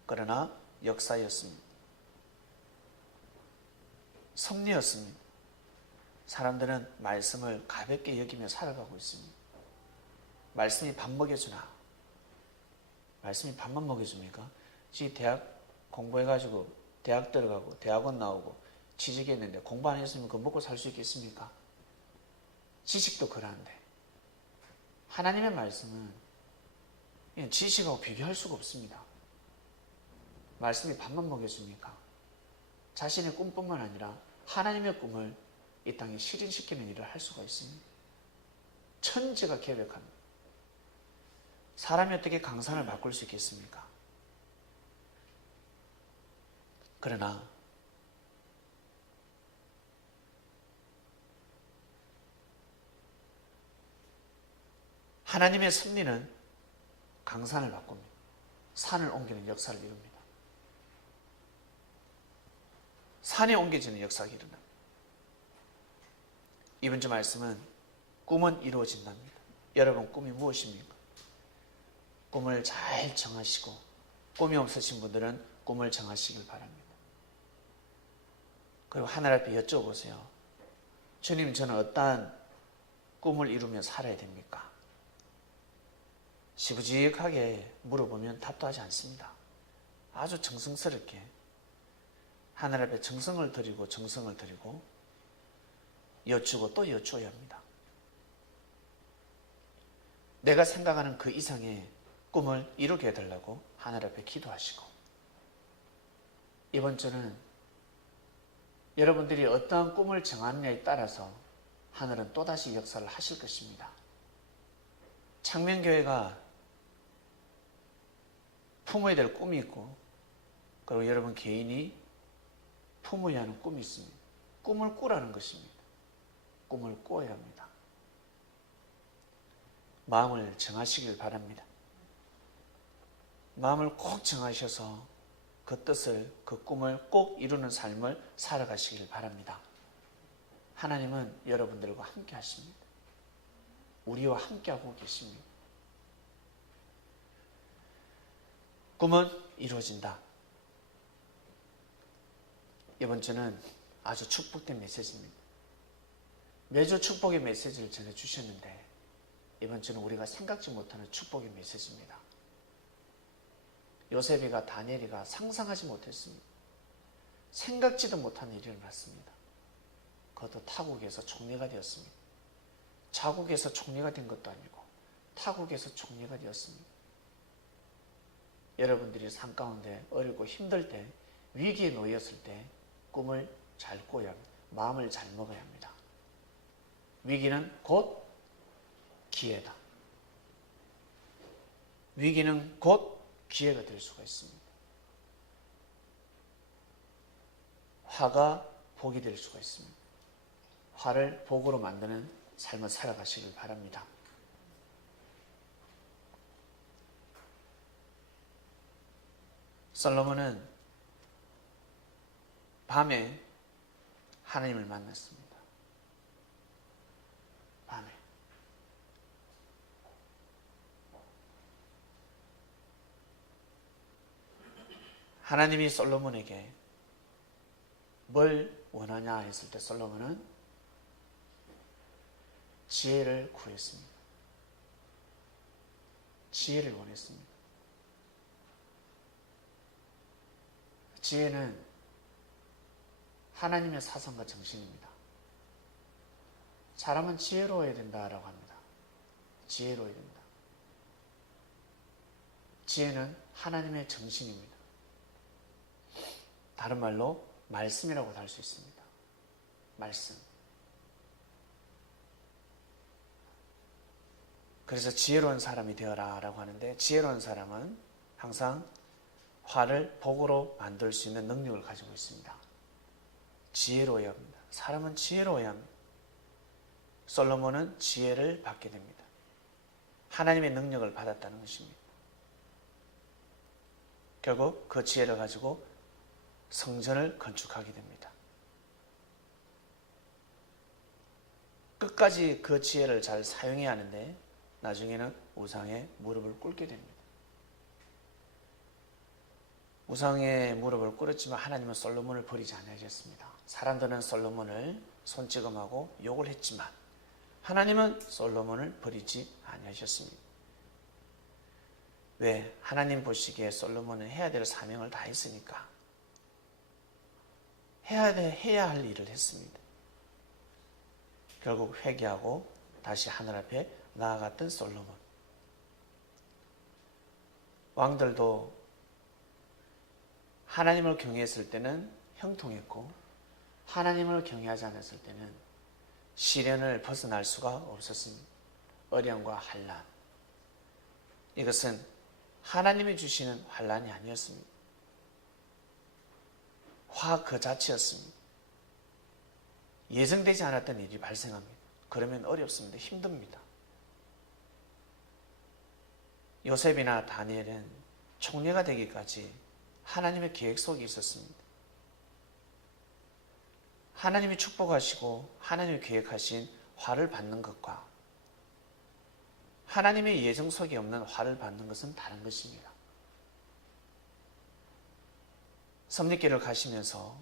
그러나 역사였습니다. 섭리였습니다. 사람들은 말씀을 가볍게 여기며 살아가고 있습니다. 말씀이 밥 먹여주나? 말씀이 밥만 먹여줍니까? 지금 대학 공부해가지고 대학 들어가고 대학원 나오고 취직했는데 공부 안 했으면 그거 먹고 살 수 있겠습니까? 지식도 그러한데 하나님의 말씀은 지식하고 비교할 수가 없습니다. 말씀이 밥만 먹여줍니까? 자신의 꿈뿐만 아니라 하나님의 꿈을 이 땅에 실현시키는 일을 할 수가 있습니다. 천지가 계획합니다. 사람이 어떻게 강산을 바꿀 수 있겠습니까? 그러나 하나님의 섭리는 강산을 바꿉니다. 산을 옮기는 역사를 이룹니다. 산에 옮겨지는 역사가 일어납니다. 이번 주 말씀은 꿈은 이루어진답니다. 여러분 꿈이 무엇입니까? 꿈을 잘 정하시고 꿈이 없으신 분들은 꿈을 정하시길 바랍니다. 그리고 하늘 앞에 여쭤보세요. 주님, 저는 어떠한 꿈을 이루며 살아야 됩니까? 시부직하게 물어보면 답도 하지 않습니다. 아주 정성스럽게 하늘 앞에 정성을 드리고 여쭈고 또 여쭈어야 합니다. 내가 생각하는 그 이상의 꿈을 이루게 해달라고 하늘 앞에 기도하시고, 이번 주는 여러분들이 어떠한 꿈을 정하느냐에 따라서 하늘은 또다시 역사를 하실 것입니다. 창명교회가 품어야 될 꿈이 있고, 그리고 여러분 개인이 품어야 하는 꿈이 있습니다. 꿈을 꾸라는 것입니다. 꿈을 꾸어야 합니다. 마음을 정하시길 바랍니다. 마음을 꼭 정하셔서 그 뜻을, 그 꿈을 꼭 이루는 삶을 살아가시길 바랍니다. 하나님은 여러분들과 함께 하십니다. 우리와 함께하고 계십니다. 꿈은 이루어진다. 이번 주는 아주 축복된 메시지입니다. 매주 축복의 메시지를 전해주셨는데 이번 주는 우리가 생각지 못하는 축복의 메시지입니다. 요셉이가 다니엘이가 상상하지 못했습니다. 생각지도 못한 일이 일어났습니다. 그것도 타국에서 총리가 되었습니다. 자국에서 총리가 된 것도 아니고 타국에서 총리가 되었습니다. 여러분들이 삶 가운데 어렵고 힘들 때, 위기에 놓였을 때 꿈을 잘 꿔야 합니다. 마음을 잘 먹어야 합니다. 위기는 곧 기회다. 위기는 곧 기회가 될 수가 있습니다. 화가 복이 될 수가 있습니다. 화를 복으로 만드는 삶을 살아가시길 바랍니다. 솔로몬은 밤에 하나님을 만났습니다. 밤에. 하나님이 솔로몬에게 뭘 원하냐 했을 때 솔로몬은 지혜를 구했습니다. 지혜를 원했습니다. 지혜는 하나님의 사상과 정신입니다. 사람은 지혜로워야 된다라고 합니다. 지혜로워야 된다. 지혜는 하나님의 정신입니다. 다른 말로 말씀이라고도 할 수 있습니다. 말씀. 그래서 지혜로운 사람이 되어라 라고 하는데, 지혜로운 사람은 항상 화를 복으로 만들 수 있는 능력을 가지고 있습니다. 지혜로워야 합니다. 사람은 지혜로워야 합니다. 솔로몬은 지혜를 받게 됩니다. 하나님의 능력을 받았다는 것입니다. 결국 그 지혜를 가지고 성전을 건축하게 됩니다. 끝까지 그 지혜를 잘 사용해야 하는데 나중에는 우상에 무릎을 꿇게 됩니다. 우상에 무릎을 꿇었지만 하나님은 솔로몬을 버리지 않으셨습니다. 사람들은 솔로몬을 손찌검하고 욕을 했지만 하나님은 솔로몬을 버리지 않으셨습니다. 왜? 하나님 보시기에 솔로몬은 해야 될 사명을 다 했으니까. 해야 할 일을 했습니다. 결국 회개하고 다시 하늘 앞에 나아갔던 솔로몬. 왕들도 하나님을 경외했을 때는 형통했고 하나님을 경외하지 않았을 때는 시련을 벗어날 수가 없었습니다. 어려움과 환난. 이것은 하나님이 주시는 환난이 아니었습니다. 화 그 자체였습니다. 예정되지 않았던 일이 발생합니다. 그러면 어렵습니다. 힘듭니다. 요셉이나 다니엘은 총리가 되기까지 하나님의 계획 속에 있었습니다. 하나님이 축복하시고 하나님이 계획하신 화를 받는 것과 하나님의 예정 속에 없는 화를 받는 것은 다른 것입니다. 섭리길을 가시면서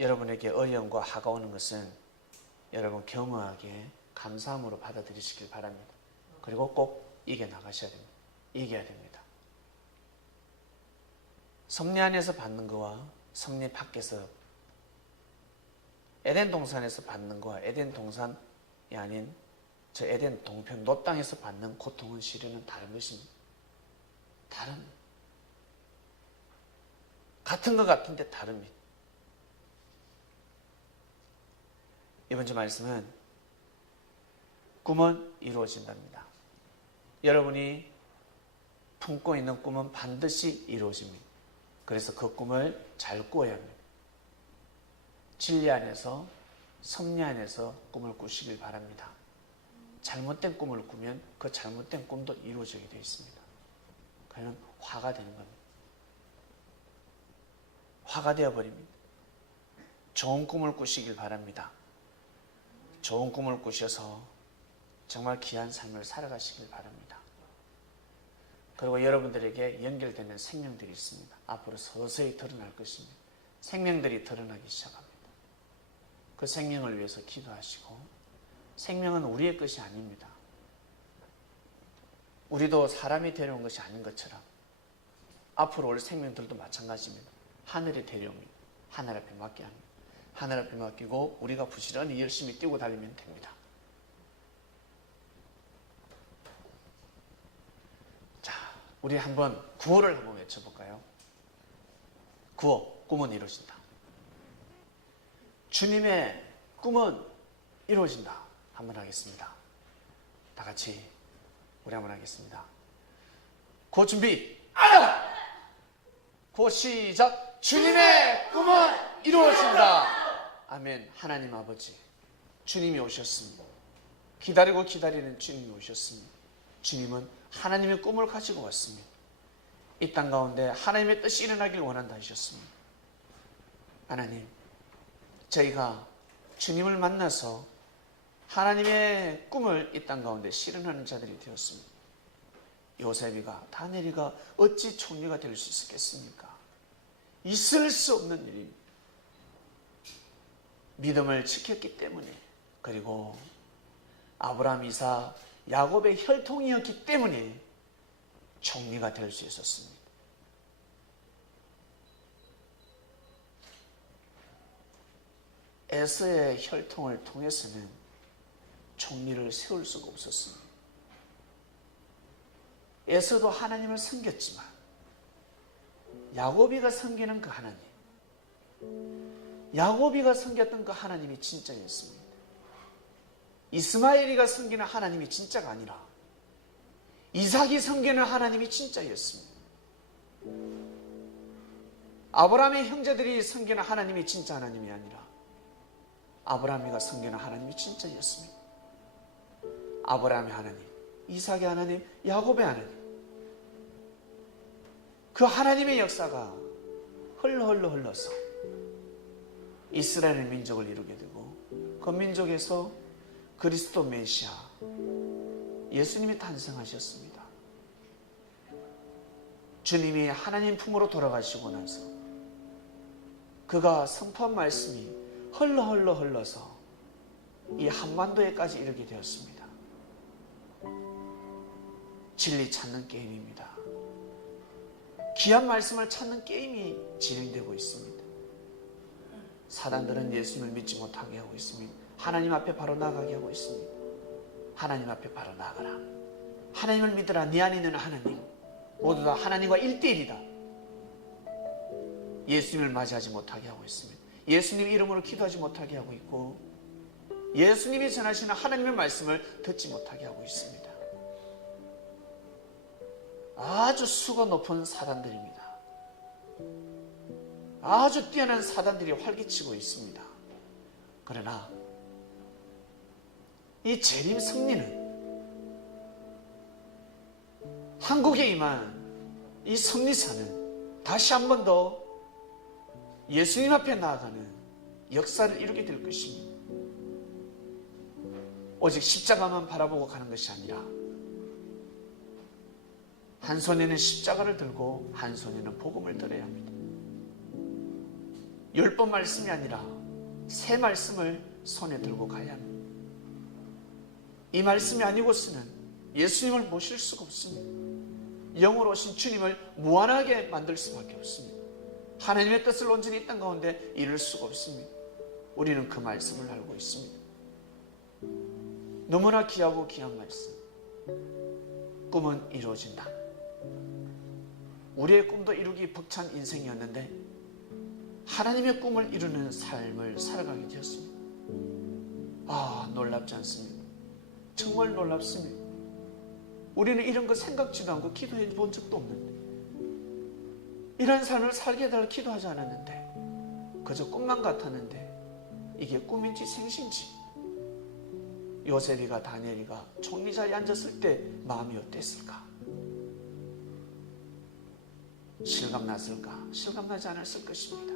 여러분에게 어려움과 화가 오는 것은 여러분 겸허하게 감사함으로 받아들이시길 바랍니다. 그리고 꼭 이겨나가셔야 됩니다. 이겨야 됩니다. 섭리 안에서 받는 거와 섭리 밖에서 에덴 동산에서 받는 거와 에덴 동산이 아닌 저 에덴 동편 노 땅에서 받는 고통은 시련은 다른 것입니다. 같은 것 같은데 다릅니다. 이번 주 말씀은 꿈은 이루어진답니다. 여러분이 품고 있는 꿈은 반드시 이루어집니다. 그래서 그 꿈을 잘 꾸어야 합니다. 진리 안에서 섭리 안에서 꿈을 꾸시길 바랍니다. 잘못된 꿈을 꾸면 그 잘못된 꿈도 이루어지게 되어 있습니다. 그러면 화가 되는 겁니다. 화가 되어버립니다. 좋은 꿈을 꾸시길 바랍니다. 좋은 꿈을 꾸셔서 정말 귀한 삶을 살아가시길 바랍니다. 그리고 여러분들에게 연결되는 생명들이 있습니다. 앞으로 서서히 드러날 것입니다. 생명들이 드러나기 시작합니다. 그 생명을 위해서 기도하시고, 생명은 우리의 것이 아닙니다. 우리도 사람이 데려온 것이 아닌 것처럼 앞으로 올 생명들도 마찬가지입니다. 하늘이 데려옵니다. 하늘 앞에 맡게 합니다. 하늘 앞에 맡기고 우리가 부지런히 열심히 뛰고 달리면 됩니다. 자, 우리 한번 구호를 한번 외쳐볼까요? 구호, 꿈은 이루어진다. 주님의 꿈은 이루어진다. 한번 하겠습니다. 다 같이 우리 한번 하겠습니다. 구호 준비. 구호 시작. 주님의 꿈은 이루어진다. 아멘. 하나님 아버지, 주님이 오셨습니다. 기다리고 기다리는 주님이 오셨습니다. 주님은 하나님의 꿈을 가지고 왔습니다. 이 땅 가운데 하나님의 뜻이 일어나길 원한다 하셨습니다. 하나님, 저희가 주님을 만나서 하나님의 꿈을 이 땅 가운데 실현하는 자들이 되었습니다. 요셉이가, 다니엘이가 어찌 총리가 될 수 있었겠습니까? 있을 수 없는 일입니다. 믿음을 지켰기 때문에, 그리고 아브라함, 이삭, 야곱의 혈통이었기 때문에 총리가 될 수 있었습니다. 에서의 혈통을 통해서는 총리를 세울 수가 없었습니다. 에서도 하나님을 섬겼지만 야곱이가 섬기는 그 하나님, 야곱이가 섬겼던 그 하나님이 진짜였습니다. 이스마엘이가 섬기는 하나님이 진짜가 아니라 이삭이 섬기는 하나님이 진짜였습니다. 아브라함의 형제들이 섬기는 하나님이 진짜 하나님이 아니라 아브라함이가 섬기는 하나님이 진짜였습니다. 아브라함의 하나님, 이삭의 하나님, 야곱의 하나님, 그 하나님의 역사가 흘러서 이스라엘 민족을 이루게 되고, 그 민족에서 그리스도 메시아 예수님이 탄생하셨습니다. 주님이 하나님 품으로 돌아가시고 나서 그가 선포한 말씀이 흘러서 이 한반도에까지 이르게 되었습니다. 진리 찾는 게임입니다. 귀한 말씀을 찾는 게임이 진행되고 있습니다. 사단들은 예수님을 믿지 못하게 하고 있습니다. 하나님 앞에 바로 나가게 하고 있습니다. 하나님 앞에 바로 나가라. 하나님을 믿으라. 네 안에 있는 하나님 모두 다 하나님과 1대1이다. 예수님을 맞이하지 못하게 하고 있습니다. 예수님 이름으로 기도하지 못하게 하고 있고, 예수님이 전하시는 하나님의 말씀을 듣지 못하게 하고 있습니다. 아주 수가 높은 사단들입니다. 아주 뛰어난 사단들이 활기치고 있습니다. 그러나 이 재림 승리는 한국에 임한 이 승리사는 다시 한 번 더 예수님 앞에 나아가는 역사를 이루게 될 것입니다. 오직 십자가만 바라보고 가는 것이 아니라 한 손에는 십자가를 들고 한 손에는 복음을 들어야 합니다. 10번 말씀이 아니라 3 말씀을 손에 들고 가야 합니다. 이 말씀이 아니고서는 예수님을 모실 수가 없습니다. 영으로 오신 주님을 무한하게 만들 수밖에 없습니다. 하나님의 뜻을 온전히 이 땅 가운데 이룰 수가 없습니다. 우리는 그 말씀을 알고 있습니다. 너무나 귀하고 귀한 말씀. 꿈은 이루어진다. 우리의 꿈도 이루기 벅찬 인생이었는데 하나님의 꿈을 이루는 삶을 살아가게 되었습니다. 아, 놀랍지 않습니까? 정말 놀랍습니다. 우리는 이런 거 생각지도 않고 기도해 본 적도 없는데, 이런 삶을 살게 해달라고 기도하지 않았는데, 그저 꿈만 같았는데 이게 꿈인지 생신지, 요셉이가 다니엘이가 총리자리에 앉았을 때 마음이 어땠을까? 실감났을까? 실감나지 않았을 것입니다.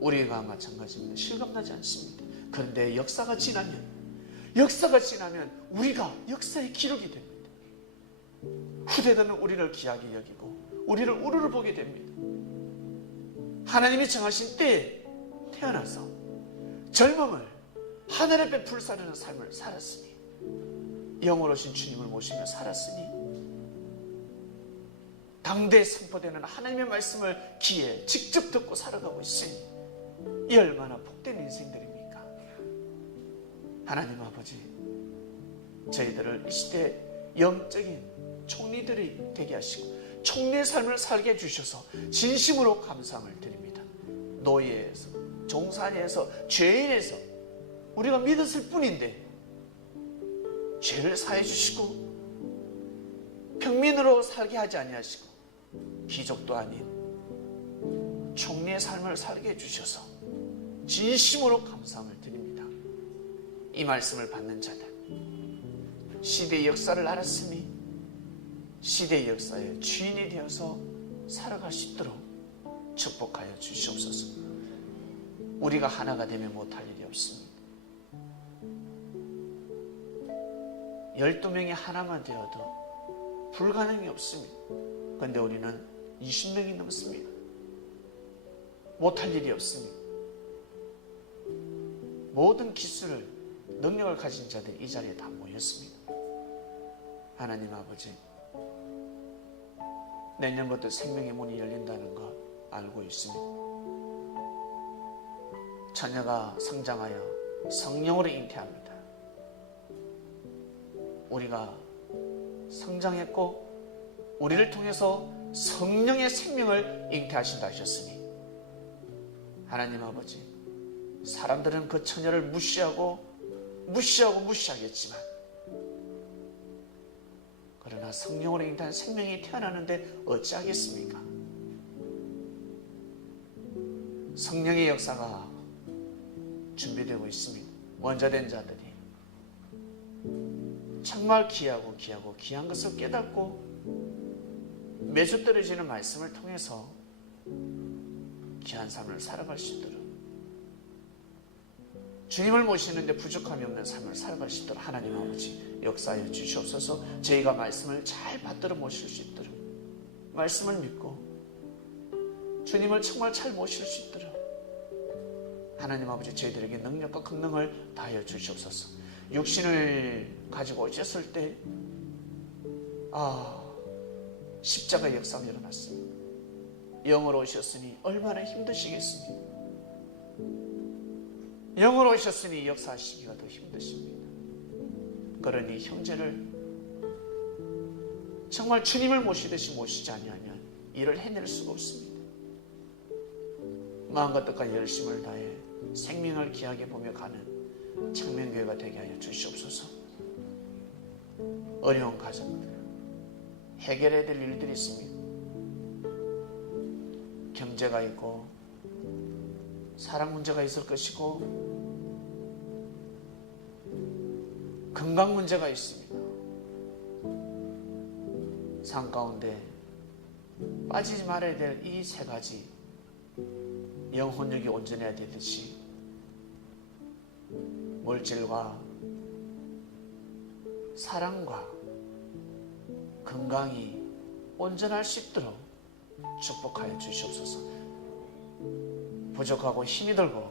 우리가 마찬가지입니다. 실감나지 않습니다. 그런데 역사가 지나면 우리가 역사의 기록이 됩니다. 후대들은 우리를 귀하게 여기고 우리를 우르르 보게 됩니다. 하나님이 정하신 때에 태어나서 젊음을 하늘에 베풀사르는 삶을 살았으니, 영으로 오신 주님을 모시며 살았으니, 당대에 선포되는 하나님의 말씀을 귀에 직접 듣고 살아가고 있으니 이 얼마나 복된 인생들입니까? 하나님 아버지, 저희들을 이 시대 영적인 총리들이 되게 하시고 총리의 삶을 살게 해주셔서 진심으로 감사함을 드립니다. 노예에서, 종산에서, 죄인에서 우리가 믿었을 뿐인데 죄를 사해 주시고 평민으로 살게 하지 아니하시고 귀족도 아닌 총리의 삶을 살게 해주셔서 진심으로 감사함을 드립니다. 이 말씀을 받는 자들, 시대의 역사를 알았으니 시대의 역사의 주인이 되어서 살아갈 수 있도록 축복하여 주시옵소서. 우리가 하나가 되면 못할 일이 없습니다. 12명이 하나만 되어도 불가능이 없습니다. 그런데 우리는 20명이 넘습니다. 못할 일이 없습니다. 모든 기술을, 능력을 가진 자들이 이 자리에 다 모였습니다. 하나님 아버지, 내년부터 생명의 문이 열린다는 거 알고 있습니다. 자녀가 성장하여 성령으로 잉태합니다. 우리가 성장했고 우리를 통해서 성령의 생명을 잉태하신다 하셨으니 하나님 아버지, 사람들은 그 처녀를 무시하겠지만 그러나 성령으로 잉태한 생명이 태어나는데 어찌하겠습니까? 성령의 역사가 준비되고 있습니다. 원자된 자들이 정말 귀하고 귀한 것을 깨닫고 매주 떨어지는 말씀을 통해서 귀한 삶을 살아갈 수 있도록, 주님을 모시는데 부족함이 없는 삶을 살아갈 수 있도록 하나님 아버지 역사하여 주시옵소서. 저희가 말씀을 잘 받들어 모실 수 있도록, 말씀을 믿고 주님을 정말 잘 모실 수 있도록 하나님 아버지 저희들에게 능력과 권능을 다하여 주시옵소서. 육신을 가지고 오셨을 때 십자가 역사가 일어났습니다. 영으로 오셨으니 얼마나 힘드시겠습니까? 영으로 오셨으니 역사하시기가 더 힘드십니다. 그러니 형제를 정말 주님을 모시듯이 모시지 아니하면 일을 해낼 수가 없습니다. 마음과 뜻과 열심을 다해 생명을 귀하게 보며 가는 청명교회가 되게 하여 주시옵소서. 어려운 가정들, 해결해야 될 일들이 있습니다. 경제가 있고 사랑 문제가 있을 것이고 건강 문제가 있습니다. 삶 가운데 빠지지 말아야 될 이 세 가지, 영혼력이 온전해야 되듯이 물질과 사랑과 건강이 온전할 수 있도록 축복하여 주시옵소서. 부족하고 힘이 들고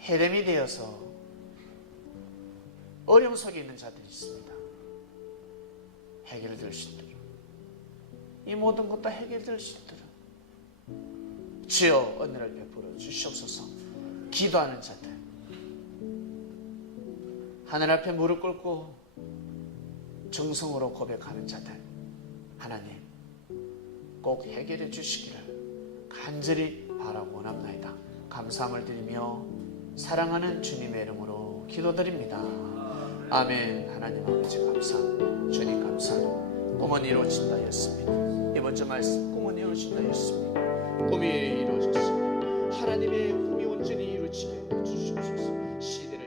해렘이 되어서 어려움 속에 있는 자들이 있습니다. 해결될 수 있도록, 이 모든 것 다 해결될 수 있도록 주여 은혜를 베풀어 주시옵소서. 기도하는 자들, 하늘 앞에 무릎 꿇고 정성으로 고백하는 자들, 하나님 꼭 해결해 주시기를 간절히 바라고 원합나이다. 감사함을 드리며 사랑하는 주님의 이름으로 기도드립니다. 아멘. 하나님 아버지 감사합니다. 주님 감사합니다. 꿈은 이루어진다 했습니다. 이번 주 말씀, 꿈은 이루어진다 했습니다. 꿈이 이루어졌습니다. 하나님의 꿈이 온전히 이루어지게 해주시옵소서. 시대를